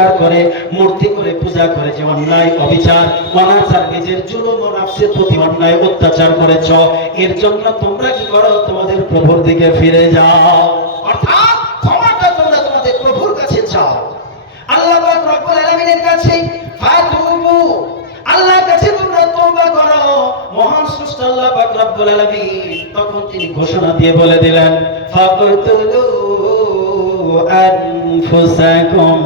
পরিষ্কার করে মূর্তি করে পূজা করে যে অন্যায় অবিচার অনাচার নিজের জুলুম ও নফসের প্রতি অন্যায় অত্যাচার করেছ, এর জন্য তোমরা কি করো? তোমাদের প্রভুর দিকে ফিরে যাও, অর্থাৎ ক্ষমাটা তোমরা তোমাদের প্রভুর কাছে চাও, আল্লাহ পাক রব্বুল আলামিনের কাছে। ফাতুবু, আল্লাহর কাছে তোমরা তওবা করো। মহান স্রষ্টা আল্লাহ পাক রব্বুল আলামিন তখন তিনি ঘোষণা দিয়ে বলে দিলেন, ফাকতুলু আনফুসাকুম,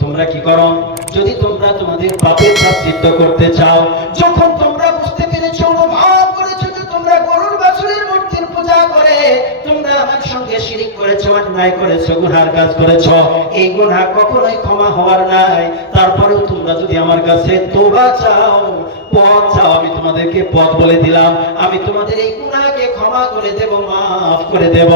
তোমরা কি করো? যদি তোমরা তোমাদের পাপের প্রায়শ্চিত্ত করতে চাও, যখন তোমরা বুঝতে পেরেছো, অনুভব করেছো যে তোমরা গরুর বাছুরের মূর্তির পূজা করে তোমরা আমার সঙ্গে শিরিক করেছো, অন্যায় করেছো, গুনার কাজ করেছো, এই গুনাহ কখনোই ক্ষমা হওয়ার নাই, তারপরেও তোমরা যদি আমার কাছে তওবা চাও, পথ চাও, আমি তোমাদেরকে পথ বলে দিলাম, আমি তোমাদের এই গুনাহকে ক্ষমা করে দেব, মাফ করে দেব।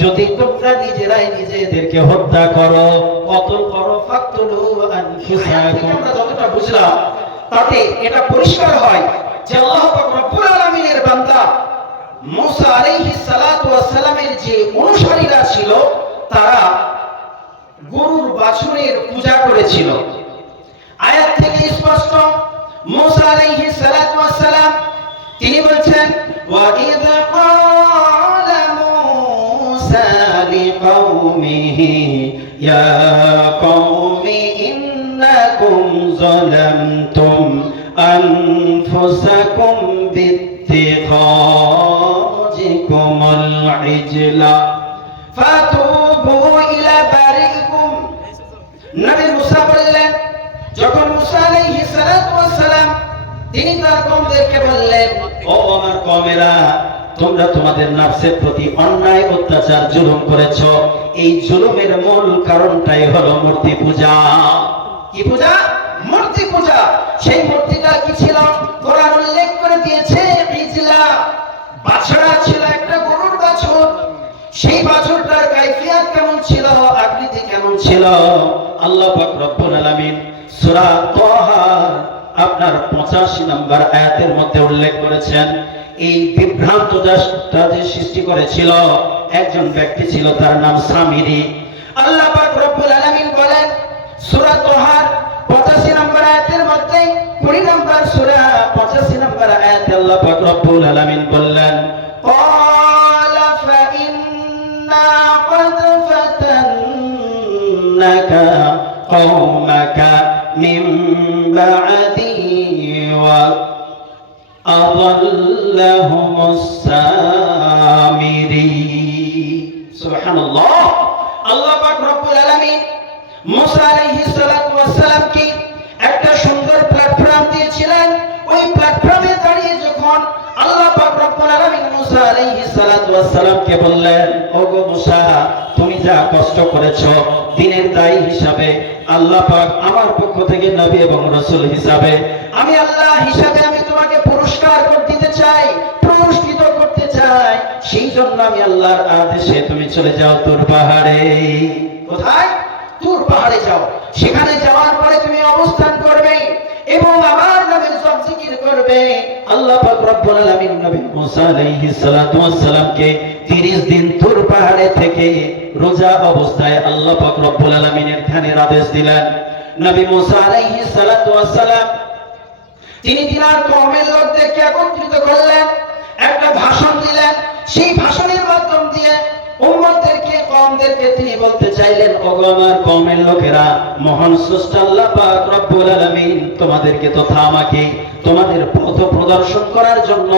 যদি তোমরা নিজেরাই নিজেদেরকে হত্যা করো, কতল করো, ফাকতুলু আনফুসাকুম, আমরা যতটা বুঝলাম তাতে এটা পরিষ্কার হয় যে আল্লাহ পাক রব্বুল আলামিনের বান্দা মুসা আলাইহিস সালাতু ওয়াস সালামের যে অনুসারীরা ছিল, তারা গরুর বাছুরের পূজা করেছিল। আয়াত থেকে স্পষ্ট, মুসা আলাইহিস সালাতু ওয়াস সালাম তিনি বলছেন, ওয়া ইযা ক্বালা মুসা লিকাওমিহি ইয়া কওমি ইন্নাকুম যালামতুম আনফুসাকুম বিত্তিখাজিকুমুল ইজলা ফাতুবু ইলা বারিকুম। নবী মুসা বললেন, যখন মুসা আলাইহিস সালাতু ওয়াস সালাম তিনি তার কওমদেরকে বললেন, ও আমার কওমেরা, তোমরা তোমাদের নফসের প্রতি অন্যায় অত্যাচার জুলুম করেছো, এই জুলুমের মূল কারণটাই হলো মূর্তি পূজা। কি পূজা? মূর্তি পূজা। সেই মূর্তিটা কি ছিল? কোরআন উল্লেখ করে দিয়েছে, ইজলা, বাছড়া ছিল, একটা গরুর বাছুর। সেই বাছুরটার কাইফিয়াত কেমন ছিল, আকৃতি কেমন ছিল, আল্লাহ পাক রব্বুল আলামিন সূরা তাহা আপনার 85 নম্বর আয়াতের মধ্যে উল্লেখ করেছেন। এই বিভ্রান্তটা যে সৃষ্টি করেছিল একজন ব্যক্তি ছিল, তার নাম সামিরি। আল্লাহ পাক রব্বুল আলামিন বলেন সূরা তাহার 85 নম্বর আয়াতের মধ্যে 20 নম্বর সূরা 85 নম্বর আয়াতে আল্লাহ পাক রব্বুল আলামিন বললেন, ক্বালা ফা ইন্না ক্বাদ ফাতান্নাকা কওমাকা মিন বা'দি ওয়া আযাল্লাহুমুস সামিরি। সুবহানাল্লাহ। আল্লাহ পাক রব্বুল আলামিন মুসা আলাইহিস সালাতু ওয়াস সালামকে একটা সুন্দর প্ল্যাটফর্ম দিয়েছিলেন। ওই প্ল্যাটফর্মে দাঁড়িয়ে যখন আল্লাহ পাক রব্বুল আলামিন মুসা আলাইহিস সালাতু ওয়াস সালামকে বললেন, ওগো মুসা, তুমি যা কষ্ট করেছো, দিনের দায়ী হিসাবে আল্লাহ পাক আমার পক্ষ থেকে নবী এবং রাসূল হিসাবে, আমি আল্লাহ হিসাবে আমি তোমাকে পুরস্কার দিতে চাই, পুরস্কৃত করতে চাই। সেই জন্য আমি আল্লাহর আদেশে তুমি চলে যাও তুর পাহাড়ে। কোথায়? তুর পাহাড়ে যাও। সেখানে যাওয়ার পরে তুমি অবস্থান করবে এবং আমার নামের সব জিকির করবে। আল্লাহ পাক রব্বুল আলামিন নবী মুসা আলাইহিস সালাতু ওয়াস সালামকে 30 দিন তুর পাহাড়ে থেকে রোজা অবস্থায় আল্লাহ পাক রব্বুল আলামিনের ধ্যানের আদেশ দিলেন। নবী মুসা আলাইহিস সালাতু ওয়াস সালাম তিনি তিনার কওমের লোকদেরকে একত্রিত করলেন, একটা ভাষণ দিলেন। সেই ভাষণের মাধ্যম দিয়ে উম্মতদেরকে, কওমদেরকে তিনি বলতে চাইলেন, ওগো আমার কওমের লোকেরা, মহান স্রষ্টা আল্লাহ পাক রব্বুল আলামিন তোমাদেরকে তথা আমাকে তোমাদের পথ প্রদর্শন করার জন্য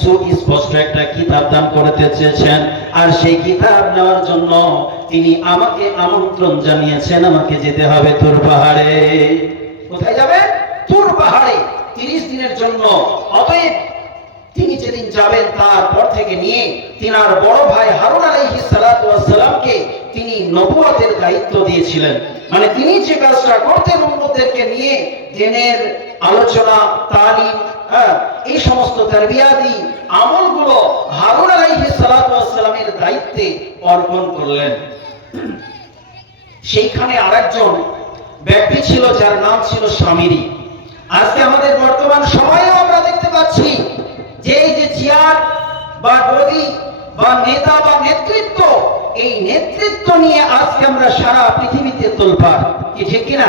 সুস্পষ্ট একটা কিতাব দান করতে চেয়েছেন। আর সেই কিতাব নেওয়ার জন্য তিনি আমাকে আমন্ত্রণ জানিয়েছেন, আমাকে যেতে হবে তুর পাহাড়ে। কোথায় যাবে? তুর পাহাড়ে 30 দিনের জন্য। অতএব তিনি যেদিন যাবেন তারপর থেকে নিয়ে তিনার বড় ভাই হারুন আলাইহিস সালাতু ওয়াস সালামকে তিনি নবুয়তের দায়িত্ব দিয়েছিলেন। মানে তিনি যে কাজটা করতেন উম্মতদেরকে নিয়ে দ্বীনের আলোচনা, তালিম, এই সমস্ত তারবিয়াতি আমলগুলো হারুন আলাইহিস সালাতু ওয়াস সালামের দায়িত্বে অর্পণ করলেন। সেইখানে আরেকজন ব্যক্তি ছিল যার নাম ছিল সামিরি। আজকে আমাদের বর্তমান সময়েও আমরা দেখতে পাচ্ছি যে এই যে চেয়ার বা গদি বা নেতা বা নেতৃত্ব, এই নেতৃত্ব নিয়ে আজকে আমরা সারা পৃথিবীতে তোলপাড়, কি ঠিক কিনা?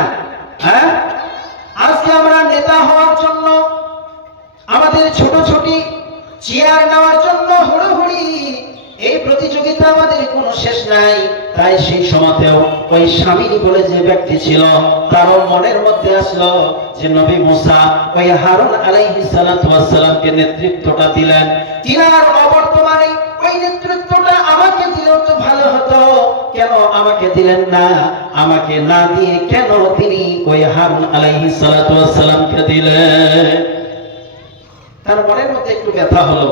হ্যাঁ, আজকে আমরা নেতা হওয়ার জন্য, আমাদের ছোট ছোট চেয়ার নেওয়ার জন্য হুড়োহুড়ি, এই প্রতিযোগিতা আমাদের কোনো শেষ নাই। তাই সেই সময়তেও ওই স্বামী বলে যে ব্যক্তি ছিল, তারও মনের মধ্যে আসলো যে নবী মুসা ওই হারুন আলাইহিস সালাতু ওয়াস সালামকে নেতৃত্বটা দিলেন, তিনার অবর্তমানে ওই নেতৃত্বটা আমাকে দিলেও তো ভালো হতো, কেন আমাকে দিলেন না? আমাকে না দিয়ে কেন তিনি ওই হারুন আলাইহিস সালাতু ওয়াস সালামকে দিলেন? তার মনের মধ্যে একটু ব্যথা হলো,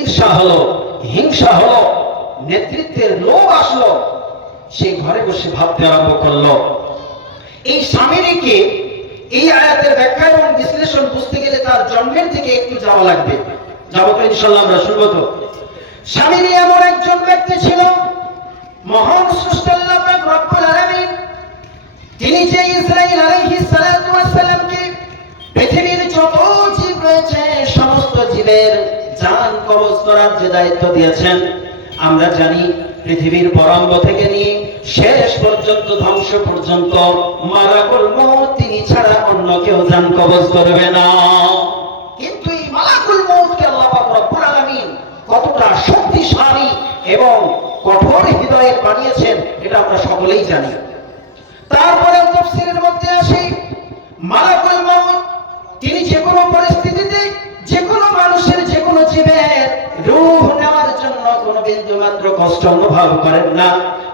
ঈর্ষা হলো, হিংসা হলো, নেতৃত্বের লোভ আসলো। সেই ঘরে বসে ভাবতে আরম্ভ করলো। এই স্বামীকে এই আয়াতের ব্যাখ্যা এবং বিশ্লেষণ বুঝতে গেলে তার জন্মের থেকে একটু যাওয়া লাগবে। যাবো তো ইনশাআল্লাহ, আমরা শুনবো তো। স্বামী এমন একজন ব্যক্তি ছিল, মহান স্রষ্টা আল্লাহ পাক রব্বুল আলামিন তিনি যে ইসরাঈল আলাইহিস সালাতু ওয়াস সালামকে পৃথিবীর যত জীব রয়েছে সমস্ত জীবের জান কবজ করার যে দায়িত্ব দিয়েছেন, আমরা জানি পৃথিবীর প্রারম্ভ থেকে নিয়ে শেষ পর্যন্ত, ধ্বংস পর্যন্ত মালাকুল মউত তিনি ছাড়া অন্য কেউ জান কবজ করবে না। কিন্তু এই মালাকুল মউতকে আল্লাহ পাক রব্বুল আলামিন কতটা শক্তিশালী এবং কঠোর হৃদয়ে বানিয়েছেন এটা আমরা সকলেই জানি। তারপরে তাফসীরের মধ্যে আসে মালাকুল মউত তিনি যে কোনো পরিস্থিতিতে যে কোনো মানুষের, যে কোনো জীবের রূহ নেওয়ার জন্য কোনো বিন্দু মাত্র কষ্ট অনুভব করেন না।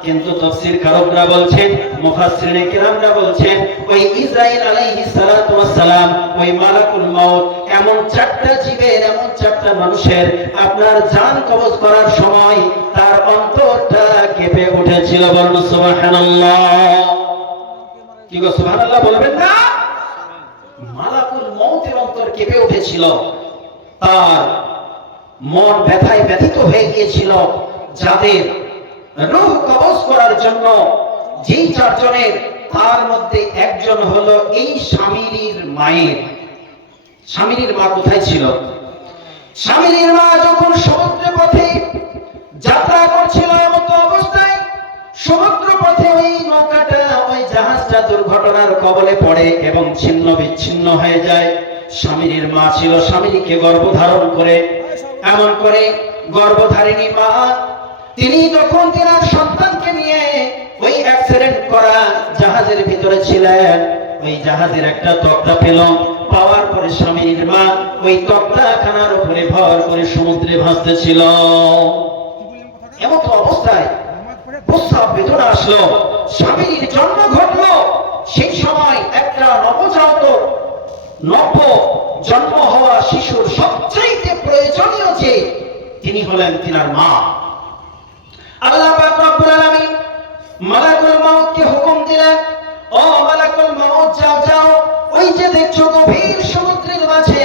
কিন্তু তাফসীর কারকরা বলছেন, মুফাসসিরিনে কিরামরা বলছেন, ওই ইসরাঈল আলাইহিস সালাতু ওয়াস সালাম ওই মালাকুল মউত এমন চারটা জীবের, এমন চারটা মানুষের আপনার জান কবজ করার সময় তার অন্তরটা কেঁপে উঠেছিল। বলুন সুবহানাল্লাহ। কি গো সুবহানাল্লাহ বলবেন না? মালাকুল মউতের অন্তর কেঁপে উঠেছিল, তার মন ব্যথায় ব্যথিত হয়ে গিয়েছিল। যাদের রূহ কবজ করার জন্য যেই চারজনের, তার মধ্যে একজন হলো এই স্বামীর মায়ের। স্বামীর মা কোথায় ছিল? স্বামীর মা যখন সমুদ্র পথে যাত্রা করছিল, এমত অবস্থায় সমুদ্র পথে ওই নৌকাটা, ওই জাহাজটা দুর্ঘটনার কবলে পড়ে এবং ছিন্ন বিচ্ছিন্ন হয়ে যায়। স্বামীর মা ছিল, স্বামীকে গর্ভধারণ করে, এমন করে গর্ভধারিণী মা তিনি যখন তিনার সন্তানকে নিয়ে ওই অ্যাক্সিডেন্ট করা জাহাজের ভিতরে ছিলেন, ওই জাহাজের একটা তক্তা পেল, পাওয়ার পরে স্বামীর মা ওই তক্তাখানার উপরে ভর করে সমুদ্রে ভাসতেছিল। এমন অবস্থায় প্রস্রাব বেদনা আসলো, স্বামীর জন্ম ঘটলো। সেই সময় একটা নবজাত, নব জন্ম হওয়া শিশুর সবচাইতে প্রয়োজনীয় যে তিনি হলেন তিনার মা। আল্লাহ পাক রব্বুল আলামিন মালাকুল মউতকে হুকুম দিলেন, ও মালাকুল মউত যাও যাও, ওই যে দেখছো গভীর সমুদ্রের মাঝে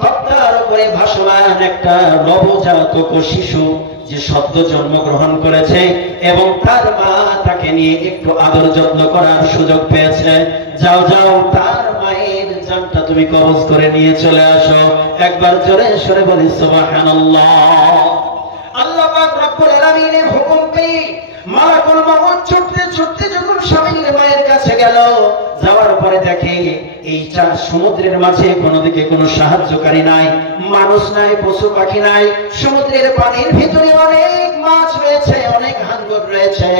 তক্তার উপরে ভাসমান একটা নবজাতক শিশু যে সদ্য জন্মগ্রহণ করেছে এবং তার মা তাকে নিয়ে একটু আদর যত্ন করার সুযোগ পেয়েছে, যাও যাও তার মায়ের জানটা তুমি কবজ করে নিয়ে চলে আসো। একবার জোরে সরে বলি সুবহানাল্লাহ। আল্লাহ পাক রব্বুল আলামিনের হুকুম পেয়ে মালাকুল মউত ছুটতে ছুটতে যখন স্বামীর মায়ের কাছে গেল, যাওয়ার পরে দেখে এই চার সমুদ্রের মাঝে কোনো দিকে কোনো সাহায্যকারী নাই, মানুষ নাই, পশু পাখি নাই। সমুদ্রের পানির ভিতরে অনেক মাছ রয়েছে, অনেক হাঙ্গর রয়েছে,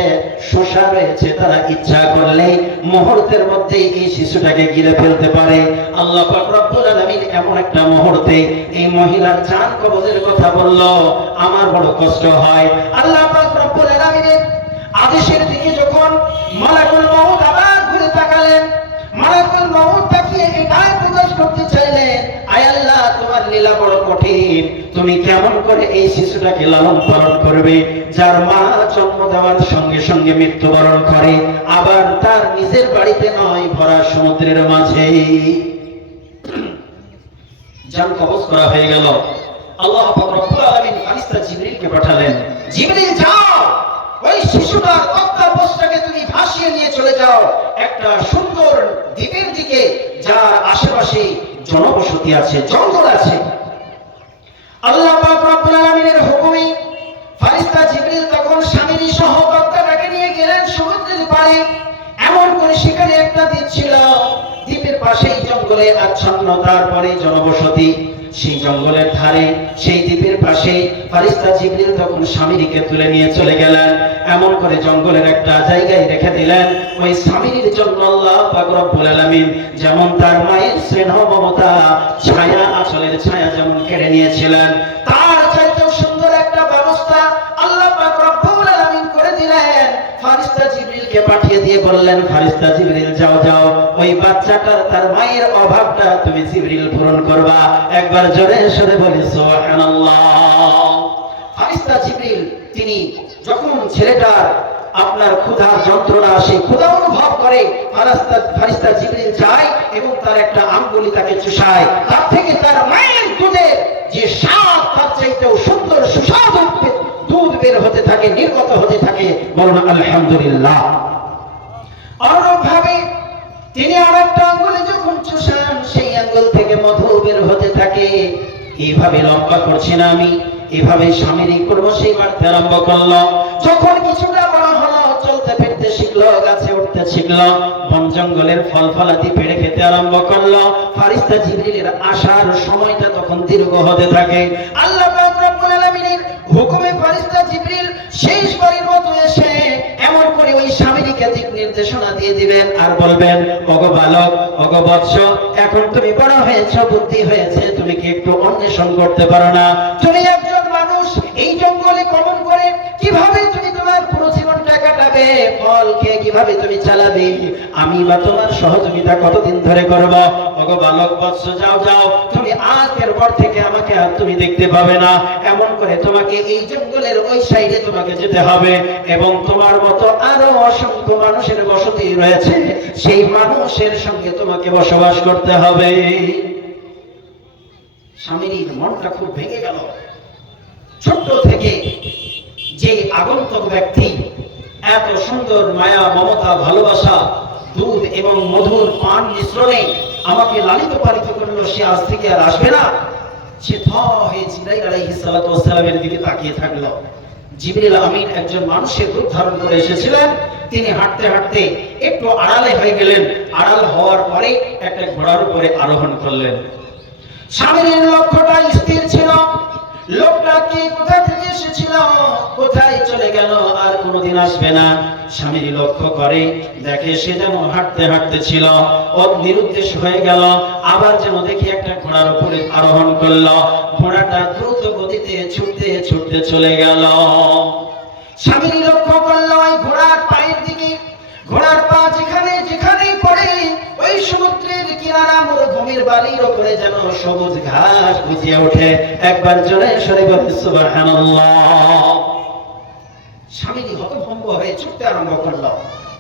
শসা রয়েছে। তারা ইচ্ছা করলে মুহূর্তের মধ্যে এই শিশুটাকে গিলে ফেলতে পারে। আল্লাহ পাক রব্বুল আলামিন এমন একটা মুহূর্তে এই মহিলার জান কবজের কথা বলল, আমার বড় কষ্ট হয়। আল্লাহ পাক রব্বুল আলামিনের আদেশের দিকে যখন মালাকুল মউত আবার ঘুরে তাকালেন, মালাকুল মউত তাকিয়ে এটাই প্রকাশ করতে চাইলেন, আয় আল্লাহ তোমার লীলা বড় কঠিন, তুমি কেমন করে এই শিশুটাকে লালন পালন করবে যার মা জন্ম দেওয়ার সঙ্গে সঙ্গে মৃত্যুবরণ করে, আবার তার নিজের বাড়িতে নয়, ভরা সমুদ্রের মাঝে। জান কবজ করা হয়ে গেল। আল্লাহ পাক রব্বুল আলামিন ফেরেশতা জিবরিলকে পাঠালেন, জিবরিল যাও, ওই শিশুটার তক্তাপোষটাকে তুমি ভাসিয়ে নিয়ে চলে যাও একটা সুন্দর দ্বীপের দিকে, যার আশেপাশে জনবসতি আছে, জঙ্গল আছে। আল্লাহ পাক রব্বুল আলামিনের হুকুমে ফেরেশতা জিবরিল তখন স্বামীর সহ মেঘাচ্ছন্ন, তারপরে জনবসতি। সেই জঙ্গলের ধারে, সেই দ্বীপের পাশে ফারিস্তা জিবরিল তখন স্বামীকে তুলে নিয়ে চলে গেলেন। এমন করে জঙ্গলের একটা জায়গায় রেখে দিলেন। ওই স্বামীর জন্য আল্লাহ পাক রব্বুল আলামিন যেমন তার মায়ের স্নেহ মমতা, ছায়া, আঁচলের ছায়া যেমন কেড়ে নিয়েছিলেন, তার চাইতেও সুন্দর একটা ব্যবস্থা আল্লাহ পাক রব্বুল আলামিন করে দিলেন। ফারিস্তা জিবরিলকে পাঠিয়ে দিয়ে বললেন, ফারিস্তা জিবরিল যাও যাও, ওই বাচ্চাটার, তার মায়ের অভাবটা তুমি জিবরিল পূরণ করবা। একবার জোরে সরে বলি সুবহানাল্লাহ। ফারিস্তা জিবরিল তিনি যখন ছেলেটার আপনার ক্ষুধার যন্ত্রণা, সেই ক্ষুধা অনুভব করে, ফারিস্তা জিবরিল যায় এবং তার একটা আঙ্গুলি তাকে চুষায়। তার থেকে তার মায়ের দুধের যে স্বাদ, তার চাইতেও সুন্দর সুস্বাদু দুধ বের হতে থাকে, নির্গত হতে থাকে। বলুন আলহামদুলিল্লাহ। অনুরূপভাবে তিনি আরেকটা আঙ্গুলে যখন চুষান, সেই আঙ্গুল থেকে মধু বের হতে থাকে। এইভাবে লম্বা করছি না আমি, এভাবে স্বামীর ক্রমশই বাড়তে আরম্ভ করলো। যখন কিছুটা বড় হলো, চলতে ফিরতে শিখলো, গাছে উঠতে শিখলো, বন জঙ্গলের ফল ফলাদি পেড়ে খেতে আরম্ভ করলো। ফারিস্তা জিবরিলের আসার সময়টা তখন দীর্ঘ হতে থাকে। আল্লাহ পাক রব্বুল আলামিনের হুকুমে ফারিস্তা জিবরিল শেষবারের মতো এসে এমন করে ওই স্বামীকে দিক নির্দেশনা দিয়ে দিবেন আর বলবেন, ওগো বালক, ওগো বৎস, এখন তুমি বড় হয়েছ, বুদ্ধি হয়েছে, তুমি কি একটু অন্বেষণ করতে পারো না? তুমি একজন মানুষ, এই জঙ্গলে গমন করে কিভাবে তুমি তোমার পুরো জীবনটা কাটাবে, ফল খেয়ে কিভাবে তুমি চালাবে, আমি বা তোমার সহযোগিতা কতদিন ধরে করব? ওগো বালক, বৎস, যাও যাও, তুমি আজকের পর থেকে আমাকে আর তুমি দেখতে পাবে না। এমন করে তোমাকে এই জঙ্গলের ওই সাইডে তোমাকে যেতে হবে এবং তোমার মতো আরো অসংখ্য মানুষের বসতি রয়েছে, সেই মানুষের সঙ্গে তোমাকে বসবাস করতে হবে। স্বামীর মনটা খুব ভেঙে গেল। ছোট্ট থেকে যে আগন্তুক ব্যক্তি এত সুন্দর মায়া, মমতা, ভালোবাসা, দুধ এবং মধুর পান মিশ্রণে আমাকে লালিত পালিত করলো, সে আজ থেকে আর আসবে না। সে হয়ে জিবরাইল আলাইহিস সালাতু ওয়াস সালামের দিকে তাকিয়ে থাকলো। জিবরিল আমিন একজন মানুষের রূপ ধারণ করে এসেছিলেন। তিনি হাঁটতে হাঁটতে একটু আড়ালে হয়ে গেলেন। আড়াল হওয়ার পরে একটা ঘোড়ার উপরে আরোহণ করলেন। স্বামীর লক্ষ্যটা স্থির ছিল, লোকটা কি কোথা থেকে এসেছিল, কোথায় চলে গেল, আর কোনোদিন আসবে না। স্বামীর লক্ষ্য করে দেখে সে যেন হাঁটতে হাঁটতে ছিল, ও নিরুদ্দেশ হয়ে গেল। আবার যেন দেখি একটা ঘোড়ার উপরে আরোহণ করলো। ঘোড়াটা দ্রুত গতিতে ছুটতে ছুটতে চলে গেল। স্বামীর লক্ষ্য করলো ওই ঘোড়ার পায়ের দিকে। ঘোড়ার পা যেখানে যেখানে পড়ে, ওই সমুদ্রের কিনারা মরুভূমির বালির উপরে যেন সবুজ ঘাস গুজিয়ে ওঠে। একবার জোরে সরে বলি সুবহানাল্লাহ। স্বামী হতভম্ব হয়ে ছুটতে আরম্ভ করলো।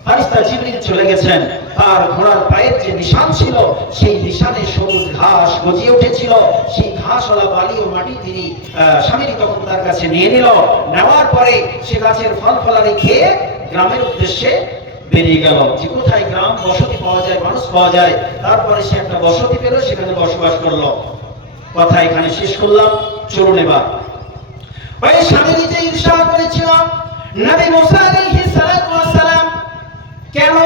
ফারিস্তা জিবরিল চলে গেছেন। তার ঘোড়ার পায়ের যে নিশান ছিল, সেই নিশানে সবুজ ঘাস গজিয়ে উঠেছিল। সেই ঘাসওয়ালা বালি ও মাটি তিনি স্বামী তখন তার কাছে নিয়ে নিল। নেওয়ার পরে সে গাছের ফল ফলারি খেয়ে গ্রামের উদ্দেশ্যে বেরিয়ে গেল। যে কোথায় গ্রাম বসতি পাওয়া যায়, মানুষ পাওয়া যায়। তারপরে সে একটা বসতি পেল, সেখানে বসবাস করলো। কথা এখানে শেষ করলাম। চলুন এবার ওই স্বামী যে ঈর্ষা করেছিল নবী মুসা আলাইহিস সালাতু ওয়াস সালাম কেন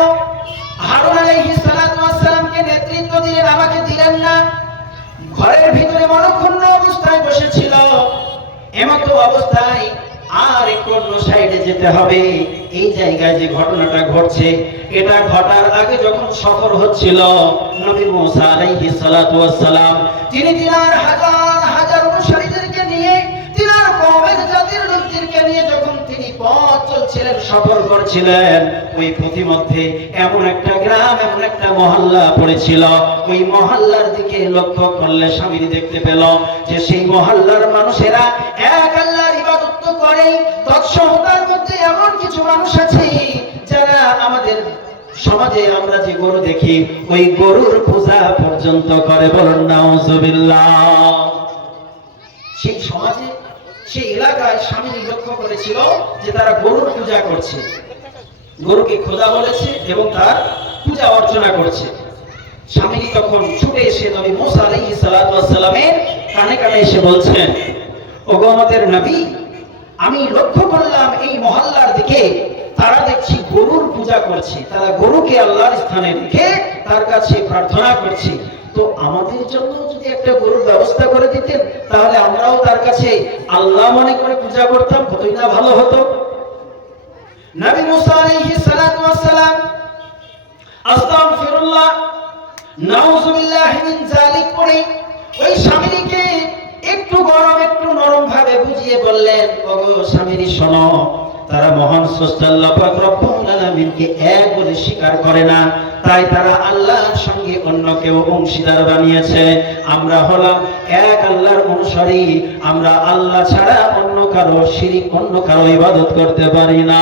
হারুন আলাইহিস সালাতু ওয়াস সালামকে নেতৃত্ব দিলেন, আমাকে দিলেন না? ঘরের ভিতরে মনক্ষুণ্ণ অবস্থায় বসেছিল। এমতো অবস্থায় আর একটু অন্য সাইডে যেতে হবে। এই জায়গায় যে ঘটনাটা ঘটছে, এটা ঘটার আগে যখন সফর হচ্ছিল নবী মুসা আলাইহিস সালাতু ওয়াস সালাম, তিনি তিনার হাজার হাজার অনুসারীদেরকে নিয়ে, তিনার কওমের জাতির লোকদেরকে নিয়ে যখন তিনি পথ চলছিলেন, সফর করছিলেন, ওই পথিমধ্যে এমন একটা গ্রাম, এমন একটা মহল্লা পড়েছিল। ওই মহল্লার দিকে লক্ষ্য করলে স্বামী দেখতে পেল যে সেই মহল্লার মানুষেরা এক আল্লাহর ইবাদত তো করে, তৎসত্তার মধ্যে এমন কিছু মানুষ আছে যারা আমাদের সমাজে আমরা যে গরু দেখি, ওই গরুর পূজা পর্যন্ত করে। বলুন নাউজুবিল্লাহ। সেই সমাজে, সেই এলাকায় স্বামী লক্ষ্য করেছিল যে তারা গরুর পূজা করছে, গরুকে খোদা বলেছে এবং তার পূজা অর্চনা করছে। স্বামী তখন ছুটে এসে নবী মুসা আলাইহিস সালাতু ওয়াস সালামের কানে কানে এসে বলছেন, ওগো আমাদের নবী, আমি লক্ষ্য করলাম এই মহল্লার দিকে তারা দেখছি গরুর পূজা করছে, তারা গরুকে আল্লাহর স্থানে রেখে তার কাছে প্রার্থনা করছে। তো আমাদের জন্য যদি একটা গরুর ব্যবস্থা করে দিতেন তাহলে আমরাও তার কাছে আল্লাহ মনে করে পূজা করতাম, কতই না ভালো হতো। নবী মুসা আলাইহিস সালাতু ওয়াস সালাম আস্তাগফিরুল্লাহ নাউযুবিল্লাহি মিন যালিক পড়ে ওই স্বামীকে একটু গরম একটু নরম ভাবে বুঝিয়ে বললেন, ওগো স্বামী শোনো, তারা মহান স্রষ্টা আল্লাহ পাক রব্বুল আলামিনকে এক বলে স্বীকার করে না, তাই তারা আল্লাহর সঙ্গে অন্য কেউ অংশীদার বানিয়েছে। আমরা হলাম এক আল্লাহর অনুসারী, আমরা আল্লাহ ছাড়া অন্য কারো শিরিক, অন্য কারো ইবাদত করতে পারি না।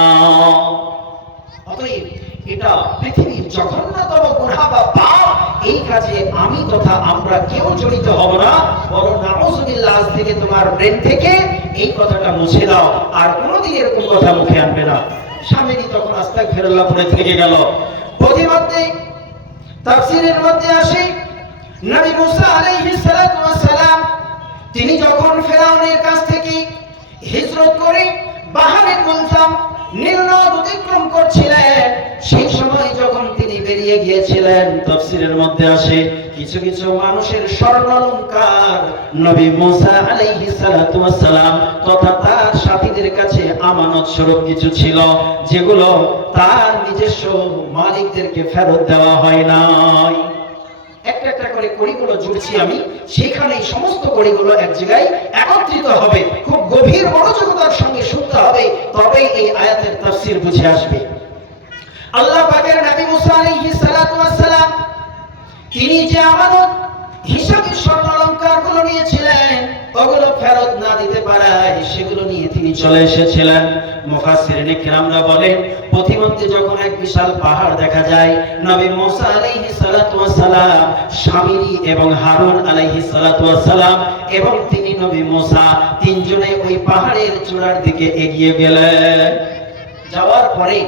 অতএব এটা পৃথিবীর জঘন্যতম গুনাহ বা পাপ, এই কাজে আমি তথা আমরা কেউ জড়িত হব না, বরং নাউযুবিল্লাহ আজ থেকে তোমার ব্রেন থেকে এই কথাটা মুছে দাও, আর কোনোদিন এরকম কথা মুখে আনবে না। স্বামীজি তখন আস্তাগফিরুল্লাহ পড়ে থেকে গেল। প্রতিমধ্যে তাফসীরের মধ্যে আসে নবী মুসা আলাইহিস সালাতু ওয়াস সালাম তিনি যখন ফেরাউনের কাছ থেকে হিজরত করে বাহরে কুলসাম নীল নদ অতিক্রম করছিলেন, সেই সময় যখন তিনি বেরিয়ে গিয়েছিলেন, তাফসীরের মধ্যে আসে কিছু কিছু মানুষের স্বর্ণ অলংকার নবী মুসা আলাইহিস সালাতু ওয়াস সালাম তথা তার সাথীদের কাছে আমানত স্বরূপ কিছু ছিল, যেগুলো তার নিজস্ব মালিকদেরকে ফেরত দেওয়া হয় নাই। একটা একটা করে কড়িগুলো জুড়ছি আমি, সেখানেই সমস্ত কড়িগুলো এক জায়গায় একত্রিত হবে। খুব গভীর মনোযোগতার সঙ্গে শুনতে হবে, তবেই এই আয়াতের তাফসীর বুঝে আসবে। আল্লাহ পাকের নবী মুসা আলাইহিস সালাতু ওয়াস সালাম তিনি যে আমানত হিসাবে স্বর্ণ অলংকারগুলো নিয়েছিলেন, ওগুলো ফেরত না দিতে পারায় সেগুলো নিয়ে তিনি চলে এসেছিলেন। মুফাসসিরিনে কিরামরা বলেন, প্রতিমধ্যে যখন এক বিশাল পাহাড় দেখা যায়, নবী মুসা আলাইহিস সালাতু ওয়াস সালাম, শামিরি এবং হারুন আলাইহিস সালাতু ওয়াস সালাম এবং তিনি নবী মুসা তিনজনে ওই পাহাড়ের চূড়ার দিকে এগিয়ে গেলেন। যাওয়ার পরে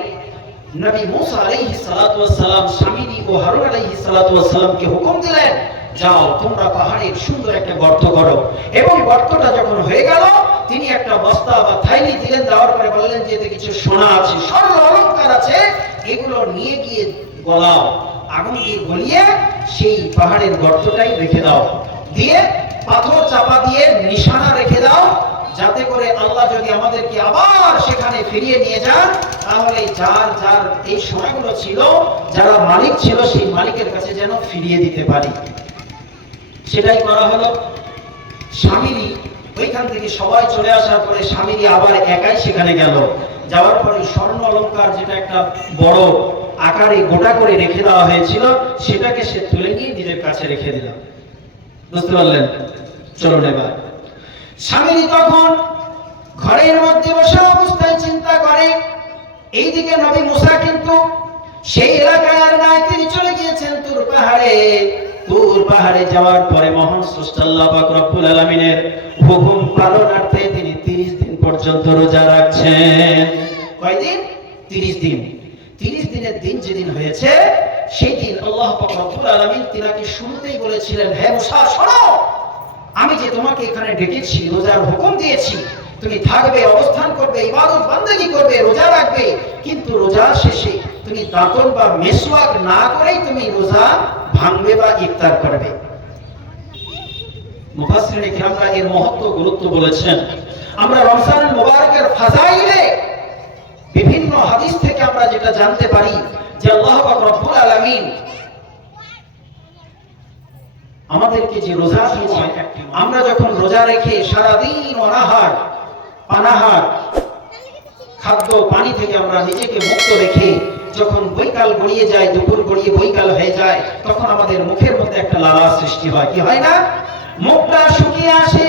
নবী মুসা আলাইহিস সালাতু ওয়াস সালাম শামিরি ও হারুন আলাইহিস সালাতু ওয়াস সালামকে হুকুম দিলেন, যাও তোমরা পাহাড়ের সুন্দর একটা গর্ত করো। এবং গর্তটা যখন হয়ে গেল, তিনি একটা বস্তা বা থাইলি দিলেন, দেওয়ার পরে বললেন যে এতে কিছু সোনা আছে, স্বর্ণ অলংকার আছে, এগুলো নিয়ে গিয়ে গলাও, আগুন দিয়ে গলিয়ে সেই পাহাড়ের গর্তটাই রেখে দাও, দিয়ে পাথর চাপা দিয়ে নিশানা রেখে দাও, যাতে করে আল্লাহ যদি আমাদেরকে আবার সেখানে ফিরিয়ে নিয়ে যান, তাহলে যার যার এই সোনাগুলো ছিল, যারা মালিক ছিল, সেই মালিকের কাছে যেন ফিরিয়ে দিতে পারি। সেটাই করা হলো। স্বামীরি ওইখান থেকে সবাই চলে আসার পরে স্বামীরি আবার একাই সেখানে গেল। যাওয়ার পরে স্বর্ণ অলংকার যেটা একটা বড় আকারে গোটা করে রেখে দেওয়া হয়েছিল, সেটাকে সে তুলে নিয়ে নিজের কাছে রেখে দিল। বুঝতে পারলেন? চলুন এবার স্বামীরি তখন ঘরের মধ্যে বসে অবস্থায় চিন্তা করে, এইদিকে নবী মুসা কিন্তু সেই এলাকায় আর নাই, তিনি চলে গিয়েছেন তুর পাহাড়ে। তুর পাহাড়ে যাওয়ার পরে মহান স্রষ্টা আল্লাহ পাক রব্বুল আলামিনের হুকুম পালনার্থে তিনি 30 দিন পর্যন্ত রোজা রাখছেন। কয়দিন? 30 দিন। 30 দিনের দিন যেদিন হয়েছে, সেই দিন আল্লাহ পাক রব্বুল আলামিন তিনাকে শুরুতেই বলেছিলেন, হে মুসা শোনো, আমি যে তোমাকে এখানে ডেকেছি, রোজার হুকুম দিয়েছি, তুমি থাকবে, অবস্থান করবে, ইবাদত বান্দেগী করবে, রোজা রাখবে, কিন্তু রোজা শেষে তুমি দাঁতন বা মেসওয়াক না করেই তুমি রোজা ভাঙবে বা ইফতার করবে। মুফাসসিরিনে কিরামরা এর মহত্ব গুরুত্ব বলেছেন। আমরা রমজানুল মুবারকের ফাজাইলে বিভিন্ন হাদিস থেকে আমরা যেটা জানতে পারি যে আল্লাহ পাক রব্বুল আলামিন আমাদেরকে যে রোজা দিয়েছেন, আমরা যখন রোজা রেখে সারাদিন অনাহার পানাহার খাদ্য পানি থেকে আমরা নিজেকে মুক্ত রেখে যখন বৈকাল গড়িয়ে যায়, দুপুর গড়িয়ে বৈকাল হয়ে যায়, তখন আমাদের মুখের মধ্যে একটা লালা সৃষ্টি হয়, কি হয় না? মুখটা শুকিয়ে আসে,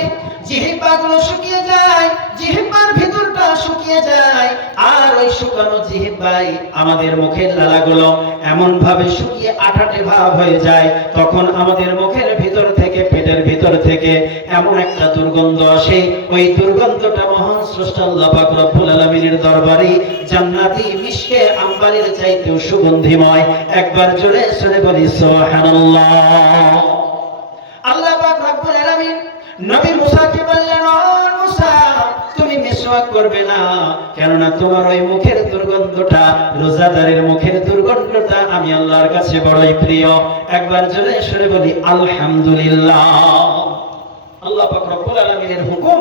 জিহ্বাগুলো শুকিয়ে যায়, জিহ্বার ভিতরটা শুকিয়ে যায়, আর ওই শুকানো জিহ্বায় আমাদের মুখের লালাগুলো এমন ভাবে শুকিয়ে আঠাটে ভাব হয়ে যায়, তখন আমাদের মুখের ভিতর থেকে, পেটের ভিতর থেকে এমন একটা দুর্গন্ধ আসে, ওই দুর্গন্ধটা মহান স্রষ্টা আল্লাহ পাক রব্বুল আলামিনের দরবারে জান্নাতি মিশকে আম্বারের চাইতেও সুগন্ধিময়। একবার জোরে সরে বলি সুবহানাল্লাহ। আল্লাহ পাক রব্বুল আলামিন নবী মুসাকে বললেন, ও মুসা তুমি মিসওয়াক করবে না কেন? কেননা তোমার ওই মুখের দুর্গন্ধটা, রোজাদারের মুখের দুর্গন্ধটা আমি আল্লাহর কাছে বড়ই প্রিয়। একবার জোরে সরে বলি আলহামদুলিল্লাহ। আল্লাহ পাক রব্বুল আলামিনের হুকুম,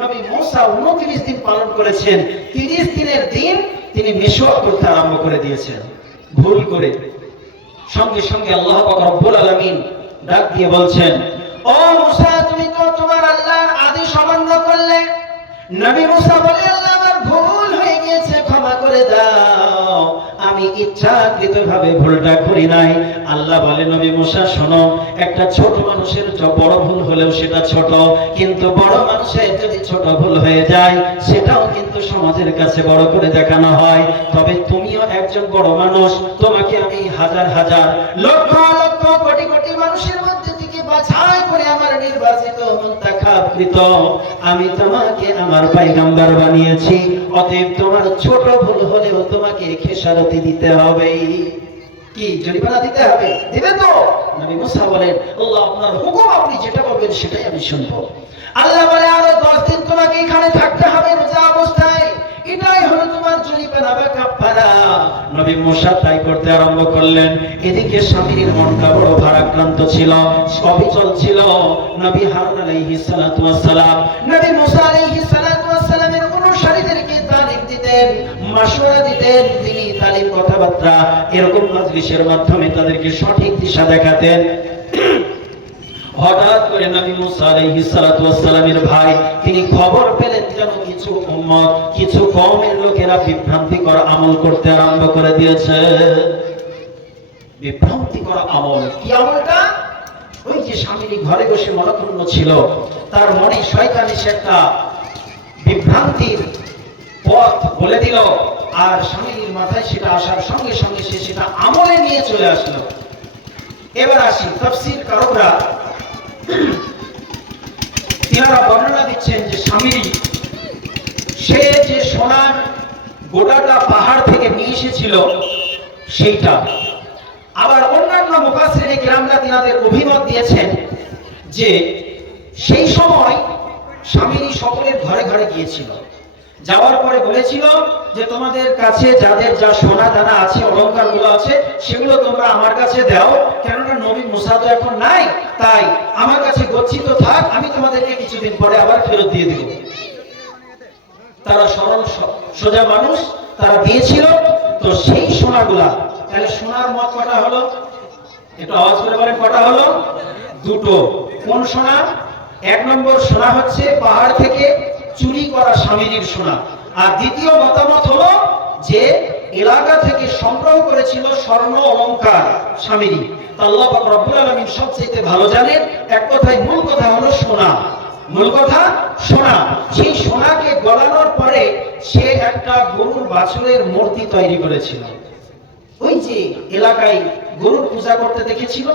নবী মুসা 29 দিন পালন করেছেন। 30 দিনের দিন তিনি মিশওয়াক করতে আরম্ভ করে দিয়েছেন ভুল করে। সঙ্গে সঙ্গে আল্লাহ পাক রব্বুল আলামিন ডাক দিয়ে বলছেন, ও মুসা, তুমি তো তোমার আল্লাহর আদেশ অমান্য করলে। নবী মুসা বলে, আল্লাহ আমার ভুল হয়ে গিয়েছে, ক্ষমা করে দাও, আমি ইচ্ছাকৃতভাবে ভুলটা করি নাই। আল্লাহ বলে, নবী মুসা শোনো, একটা ছোট মানুষের বড় ভুল হলেও সেটা ছোট, কিন্তু বড় মানুষের যদি ছোট ভুল হয়ে যায় সেটাও কিন্তু সমাজের কাছে বড় করে দেখানো হয়। তবে তুমিও একজন বড় মানুষ, তোমাকে আমি হাজার হাজার লক্ষ লক্ষ কোটি কোটি মানুষের মধ্যে থেকে বাছাই করে আমার নির্বাচিত মুনতাখাবকৃত আমি তোমাকে আমার পয়গম্বর বানিয়েছি। অতএব তোমার ছোট ভুল হলেও তোমাকে খেসারতি দিতে হবে। কি জরিমানা দিতে হবে? দিবে তো? নবী মুসা বলেন, আল্লাহ আপনার হুকুম, আপনি যেটা বলবেন সেটাই আমি শুনবো। আল্লাহ বলে, আরো 10 দিন তোমাকে এখানে থাকতে হবে রোজা অবস্থায়, এটাই হলো তোমার জরিমানা বা কাফারা। নবী মুসা তাই করতে আরম্ভ করলেন। এদিকে স্বামীর মনটা বড় ভারাক্রান্ত ছিল, অবিচল ছিল। নবী হারুন আলাইহিস সালাতু ওয়াস সালাম নবী মুসা আলাইহিস সালাতু ওয়াস সালামের অনুসারীদেরকে তালিম দিতেন, মাশওয়ারা দিতেন। তিনি তালিম, কথাবার্তা এরকম মাজলিসের মাধ্যমে তাদেরকে সঠিক দিশা দেখাতেন। হঠাৎ করে নবী মুসা আলাইহিস সালাতু ওয়াস সালামের ভাই তিনি খবর পেলেন যেন কিছু উম্মত, কিছু কওমের লোকেরা বিভ্রান্তিকর আমল করতে আরম্ভ করে দিয়েছে। বিভ্রান্তিকর আমল। কি আমলটা? ওই যে স্বামী ঘরে বসে মনক্ষুণ্ণ ছিল, তার মনে শয়তান এসে একটা বিভ্রান্তির পথ বলে দিল, আর স্বামীর মাথায় সেটা আসার সঙ্গে সঙ্গে সে সেটা আমলে নিয়ে চলে আসলো। এবার আসি তাফসীর কারকরা, তিনারা বর্ণনা দিচ্ছেন যে স্বামী সে যে সোনার গোটাটা পাহাড় থেকে নিয়ে এসেছিল সেইটা। আবার অন্যান্য মুফাসসিরে কিরামরা তিনাদের অভিমত দিয়েছেন যে সেই সময় স্বামী সকলের ঘরে ঘরে গিয়েছিল, যাওয়ার পরে বলেছিল যে তোমাদের কাছে যাদের যা সোনা দানা আছে, অলংকারগুলো আছে, সেগুলো তোমরা আমার কাছে দাও, কেননা নবী মুসা তো এখন নাই, তাই আমার কাছে গচ্ছিত থাক, আমি তোমাদেরকে কিছুদিন পরে আবার ফেরত দিয়ে দেব। তারা সরল সোজা মানুষ, তারা দিয়েছিল। তো সেই সোনাগুলা, তাহলে সোনার মত কটা হলো? একটু আওয়াজ করে বলেন, কটা হলো? দুটো। কোন সোনা? 1 নম্বর সোনা হচ্ছে পাহাড় থেকে চুরি করা স্বামীর সোনা। আর দ্বিতীয় মতামত হলো যে এলাকা থেকে সংগ্রহ করেছিল স্বর্ণ অলংকার স্বামী। আল্লাহ পাক রব্বুল আলামিন সবচেয়ে ভালো জানেন। এক কথায় মূল কথা হলো সোনা। মূল কথা সোনা। সেই সোনাকে গলানোর পরে সে একটা গরুর বাছুরের মূর্তি তৈরি করেছিল। ওই যে এলাকায় গরুর পূজা করতে দেখেছিল,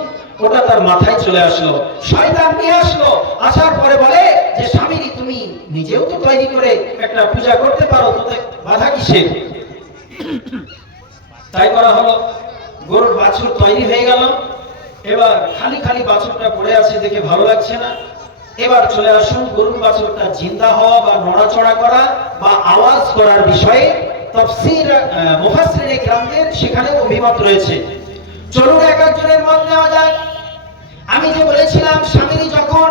ওটা তার মাথায় চলে আসলো। শয়তান নিয়ে আসলো, আসার পরে বলে যে স্বামী তুমি নিজেও তো তৈরি করে একটা পূজা করতে পারো, তোতে বাধা কিসের? তাই করা হলো। গরুর বাছুর তৈরি হয়ে গেল। এবার খালি খালি বাছুরটা পড়ে আছে, দেখে ভালো লাগছে না। এবার চলে আসুন গরুর বাছুরটা জিন্দা হওয়া বা নড়াচড়া করা বা আওয়াজ করার বিষয়ে তাফসীর মুফাসসিরে কিরামদের সেখানে অভিমত রয়েছে। চলুন এক একজনের মত নেওয়া যাক। আমি যে বলেছিলাম স্বামী যখন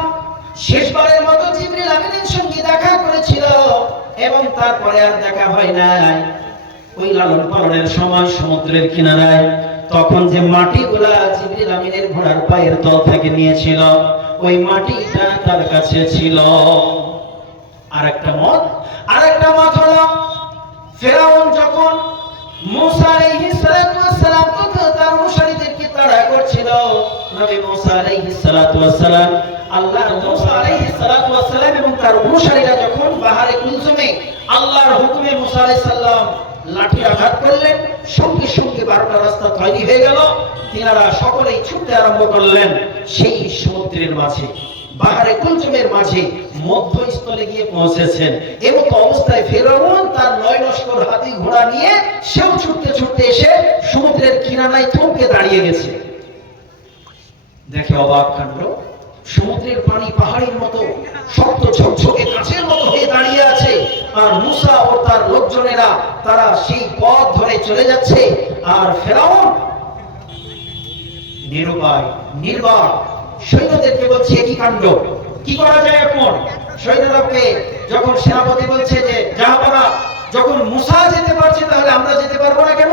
শেষবারের মতো জিবরিল আমিনের সঙ্গে দেখা করেছিল এবং তারপরে আর দেখা হয় নাই, ওই লালন পালনের সময় সমুদ্রের কিনারায়, তখন যে মাটিগুলা জিবরিল আমিনের ঘোড়ার পায়ের তল থেকে নিয়েছিল, ওই মাটিটা তার কাছে ছিল। আরেকটা মত হলো ফেরাউন যখন মুসা আলাইহিস সালাতু ওয়াস সালাম তথা তার অনুসারীদেরকে তাড়া করছিল, নবী মুসা আলাইহিস সালাতু ওয়াস সালাম, আল্লাহ মুসা আলাইহিস সালাতু ওয়াস সালাম এবং তার অনুসারীরা যখন বাহারে কুলসুমে আল্লাহর হুকুমে মুসা আলাইহিস সালাম লাঠি আঘাত করলেন, সঙ্গে সঙ্গে 12টা রাস্তা তৈরি হয়ে গেল। তিনারা সকলেই ছুটতে আরম্ভ করলেন সেই সমুদ্রের মাঝে, বাহারে কুলসুমের মাঝে মধ্যস্থলে গিয়ে পৌঁছেছেন। এমত অবস্থায় ফেরাউন তার 9 লস্কর হাতি ঘোড়া নিয়ে সেও ছুটতে ছুটতে এসে সমুদ্রের কিনারায় থমকে দাঁড়িয়ে গেছে। দেখে অবাক কাণ্ড, সমুদ্রের পানি পাহাড়ের মতো শক্ত ঝকঝকে কাঁচের মতো হয়ে দাঁড়িয়ে আছে। আর মুসা ও তার লোকজনেরা তারা সেই পথ ধরে চলে যাচ্ছে, আর ফেরাউন নিরুপায় নির্বাক সৈন্যদেরকে বলছে কি কাণ্ড, কি করা যায় এখন? সৈন্যদেরকে যখন সেনাপতি বলছে যে জাহাপানা, যখন মুসা যেতে পারছে তাহলে আমরা যেতে পারবো না কেন?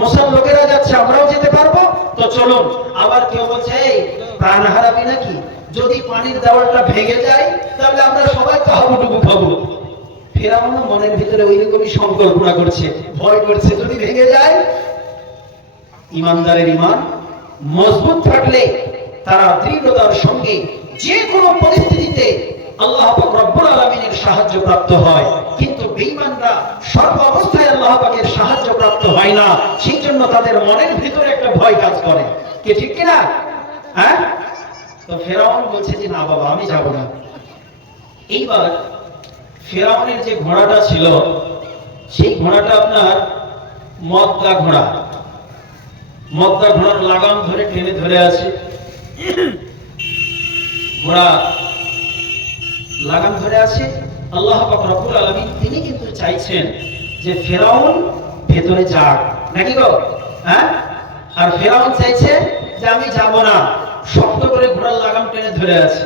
মুসার লোকেরা যাচ্ছে, আমরাও যেতে পারবো, তো চলুন। আবার কেউ বলছে এই প্রাণ হারাবি নাকি, যদি পানির দেওয়ালটা ভেঙে যায় তাহলে আমরা সবাই তো হাবুডুবু খাবো। ফেরাউন মনের ভিতরে ওইরকমই সংকল্পনা করছে, ভয় করছে যদি ভেঙে যায়। ইমানদারের ইমান মজবুত থাকলে তারা দৃঢ়তার সঙ্গে যে কোনো পরিস্থিতিতে আল্লাহ পাক রব্বুল আলামিনের সাহায্য প্রাপ্ত হয়, কিন্তু বেঈমানরা সর্ব অবস্থায় আল্লাহ পাকের সাহায্য প্রাপ্ত হয় না। সেই জন্য তাদের মনের ভিতরে একটা ভয় কাজ করে, কি ঠিক কিনা? হ্যাঁ, তো ফেরাউন বলছে যে না বাবা আমি যাব না। এইবার ফেরাউনের যে ঘোড়াটা ছিল সেই ঘোড়াটা আপনার মদ্দা ঘোড়া, মদ্দা ঘোড়ার লাগাম ধরে টেনে ধরে আছে। ঘোড়া লাগাম ধরে আছে। আল্লাহ পাক রব্বুল আলামিন তিনি কিন্তু চাইছেন যে ফেরাউন ভেতরে যাক, নাকি গো? হ্যাঁ, আর ফেরাউন চাইছে যে আমি যাব না, শক্ত করে ঘোড়ার লাগাম টেনে ধরে আছে।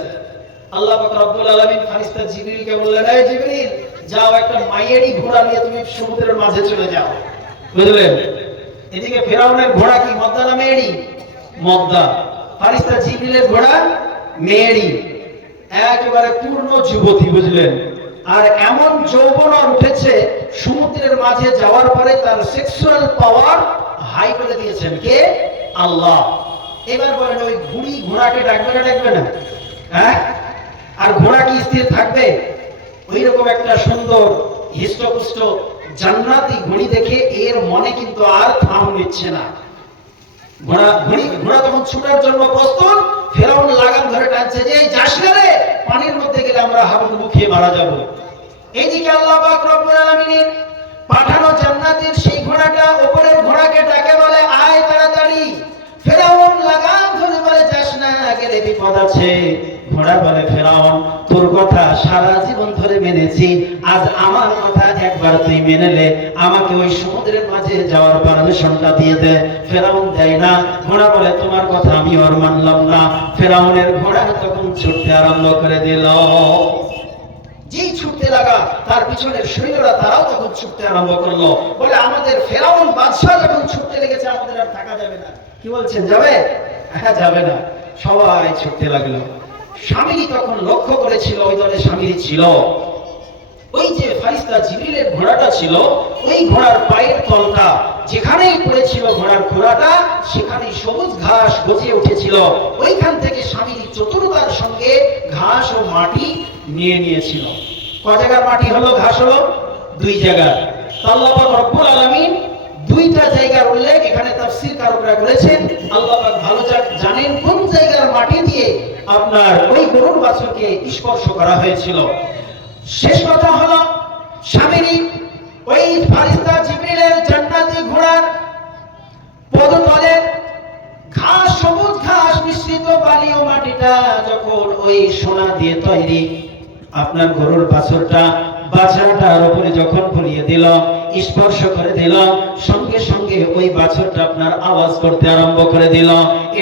আল্লাহ পাক রব্বুল আলামিন ফেরেশতা জিবরিলকে বললেন, এই জিবরিল যাও একটা মাইয়েরি ঘোড়া নিয়ে তুমি সমুদ্রের মাঝে চলে যাও, বুঝলেন? এদিকে ফেরাউনের ঘোড়া কি মদ্দা না মেয়েরি? মদ্দা। ফেরেশতা জিবরিলের ঘোড়া মেয়েরি, একেবারে পূর্ণ যুবতী, বুঝলেন? আর এমন যৌবন উঠেছে সমুদ্রের মাঝে যাওয়ার পরে তার সেক্সুয়াল পাওয়ার হাই করে দিয়েছেন কে? আল্লাহ। এবার বলেন ওই ঘুড়ি ঘোড়াকে ডাকবে না ডাকবে না? হ্যাঁ, আর ঘোড়া কি স্থির থাকবে? ওই রকম একটা সুন্দর হৃষ্টপুষ্ট জান্নাতি ঘুড়ি দেখে এর মনে কিন্তু আর থাম নিচ্ছে না। ঘোড়া তখন ছুটার জন্য প্রস্তুত। ফেরাউন লাগাম ধরে টানছে যে যাস না রে, পানির মধ্যে গেলে আমরা হাবুডুবু খেয়ে মারা যাব। এইদিকে আল্লাহ পাক রব্বুল আলামিনের পাঠানো জান্নাতের সেই ঘোড়াটা উপরের ঘোড়াকে ডাকে বলে আয় তাড়াতাড়ি। ফেরাউন লাগাম ধরে বলে যাস না, গেলে বিপদ আছে। ঘোড়া বলে ফেরাউন তোর কথা সারা জীবন ধরে মেনেছি, আজ আমার কথা একবার তুই মেনে নে, আমাকে ওই সমুদ্রের মাঝে যাওয়ার পারমিশনটা দিয়ে দে। ফেরাউন দেয় না। ঘোড়া বলে তোমার কথা আমি আর মানলাম না। ফেরাউনের ঘোড়া তখন ছুটতে আরম্ভ করে দিল। যেই ছুটতে লাগা তার পিছনের সৈন্যরা তারাও তখন ছুটতে আরম্ভ করলো। বলে আমাদের ফেরাউন বাদশাহ যখন ছুটতে লেগেছে আমাদের আর থাকা যাবে না। কি বলছেন, যাবে? হ্যাঁ যাবে না। সবাই ছুটতে লাগলো। স্বামীরি তখন লক্ষ্য করেছিল, ওই দলে স্বামীরি ছিল, ওই যে ফেরেশতা জিবরিলের ঘোড়াটা ছিল, ওই ঘোড়ার পায়ের তলটা যেখানেই পড়েছিল ঘোড়ার খোরাটা সেখানেই সবুজ ঘাস গজিয়ে উঠেছিল। ওইখান থেকে স্বামীরি চতুরতার সঙ্গে ঘাস ও মাটি নিয়ে নিয়েছিল। কয় জায়গার মাটি হলো, ঘাস হলো? 2 জায়গার। আল্লাহ পাক রব্বুল আলামিন 2টা জায়গার উল্লেখ এখানে তাফসীর কারকরা করেছেন। আল্লাহ পাক ভালো জানেন কোন জায়গার মাটি দিয়ে আপনার ওই গরুর বাছুরকে স্পর্শ করা হয়েছিল। শেষ কথা হলো স্বামীরি ওই ফেরেশতা জিবরিলের জান্নাতি ঘোড়ার পদতলের ঘাস, সবুজ ঘাস মিশ্রিত বালি ও মাটিটা যখন ওই সোনা দিয়ে তৈরি আপনার গরুর বাছুরটার উপরে যখন ভরিয়ে দিল, স্পর্শ করে দিল, সঙ্গে সঙ্গে ওই বাছুরটা আপনার আওয়াজ করতে আরম্ভ করে দিল,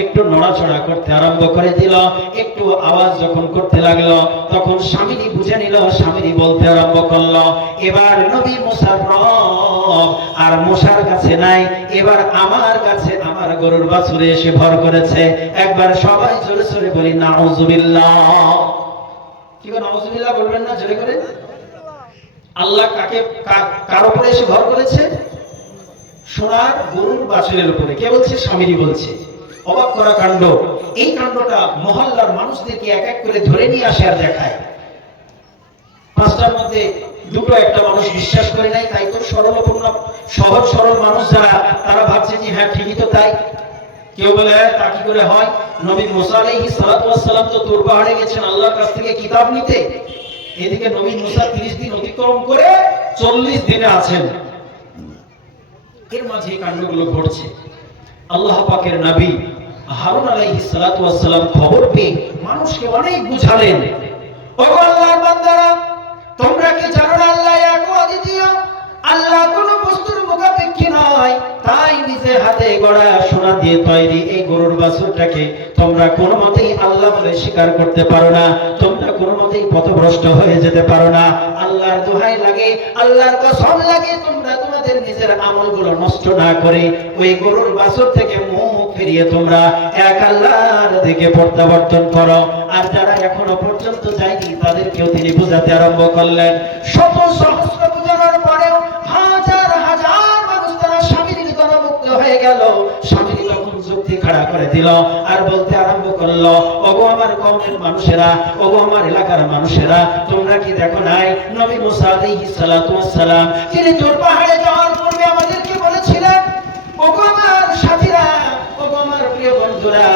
একটু নড়াচড়া করতে আরম্ভ করে দিল। একটু আওয়াজ যখন করতে লাগলো তখন স্বামীরি বুঝে নিল, স্বামীরি বলতে আরম্ভ করলো এবার নবী মুসার রব আর মুসার কাছে নাই, এবার আমার কাছে আমার গরুর বাছুরে এসে ভর করেছে। একবার সবাই জোরে জোরে বলি নাউজুবিল্লাহ। কি বলেন নাউজুবিল্লাহ? বলবেন না জোরে করে? আল্লাহ কার উপরে এসে ভর করেছে? সোনার গরুর বাছুরের উপরে। কে বলছে? স্বামীরি বলছে। অবাক করা কাণ্ড। এই কাণ্ডটা মহল্লার মানুষদেরকে এক এক করে ধরে নিয়ে আসে আর দেখায়। 5টার মধ্যে 2টো একটা মানুষ বিশ্বাস করে নাই। তাই তো সরলপূর্ণ সহজ সরল মানুষ যারা, তারা ভাবছে যে হ্যাঁ ঠিকই তো তাই। কেউ বলে তা কি করে হয়? নবী মুসা আলাইহিস সালাতু ওয়াস সালাম তো তুর পাহাড়ে গেছেন আল্লাহর কাছ থেকে কিতাব নিতে। এদিকে নবী মুসা 30 দিন অতিক্রম করে 40 দিনে আছেন। এর মাঝে এই কাণ্ডগুলো ঘটছে। আল্লাহ পাকের নবী হারুন আলাইহিস সালাতু ওয়াস সালাম খবর পেয়ে মানুষকে অনেক বুঝালেন, ওগো আল্লাহর বান্দারা, তোমরা কি জানো না আল্লাহ এক ও দিয়ে তৈরি এই গরুর বাছুরটাকে তোমরা কোনো মতেই আল্লাহ বলে স্বীকার করতে পারো না, তোমরা কোনো মতেই পথভ্রষ্ট হয়ে যেতে পারো না। আল্লাহর দোহাই লাগে, আল্লাহর কসম লাগে, তোমরা তোমাদের নিজের আমলগুলো নষ্ট না করে ওই গরুর বাছুর থেকে মুখ ফিরিয়ে তোমরা এক আল্লাহর দিকে প্রত্যাবর্তন করো। আর যারা এখনো পর্যন্ত যায়নি তাদেরকেও তিনি বুঝাতে আরম্ভ করলেন। শত সহস্র বুঝানোর পরেও হাজার হাজার মানুষ তারা স্বামীর গণমুক্ত হয়ে গেল। স্বামী তখন যুক্তি খাড়া করে দিল আর বলতে আরম্ভ করলো, ওগো আমার কওমের মানুষেরা, ওগো আমার এলাকার মানুষেরা, তোমরা কি দেখো নাই নবী মুসা আলাইহিস সালাতু ওয়াস সালাম তিনি তুর পাহাড়ে যাওয়ার পূর্বে আমাদেরকে বলেছিলেন, ওগো আমার সাথীরা, ওগো আমার প্রিয় বন্ধুরা,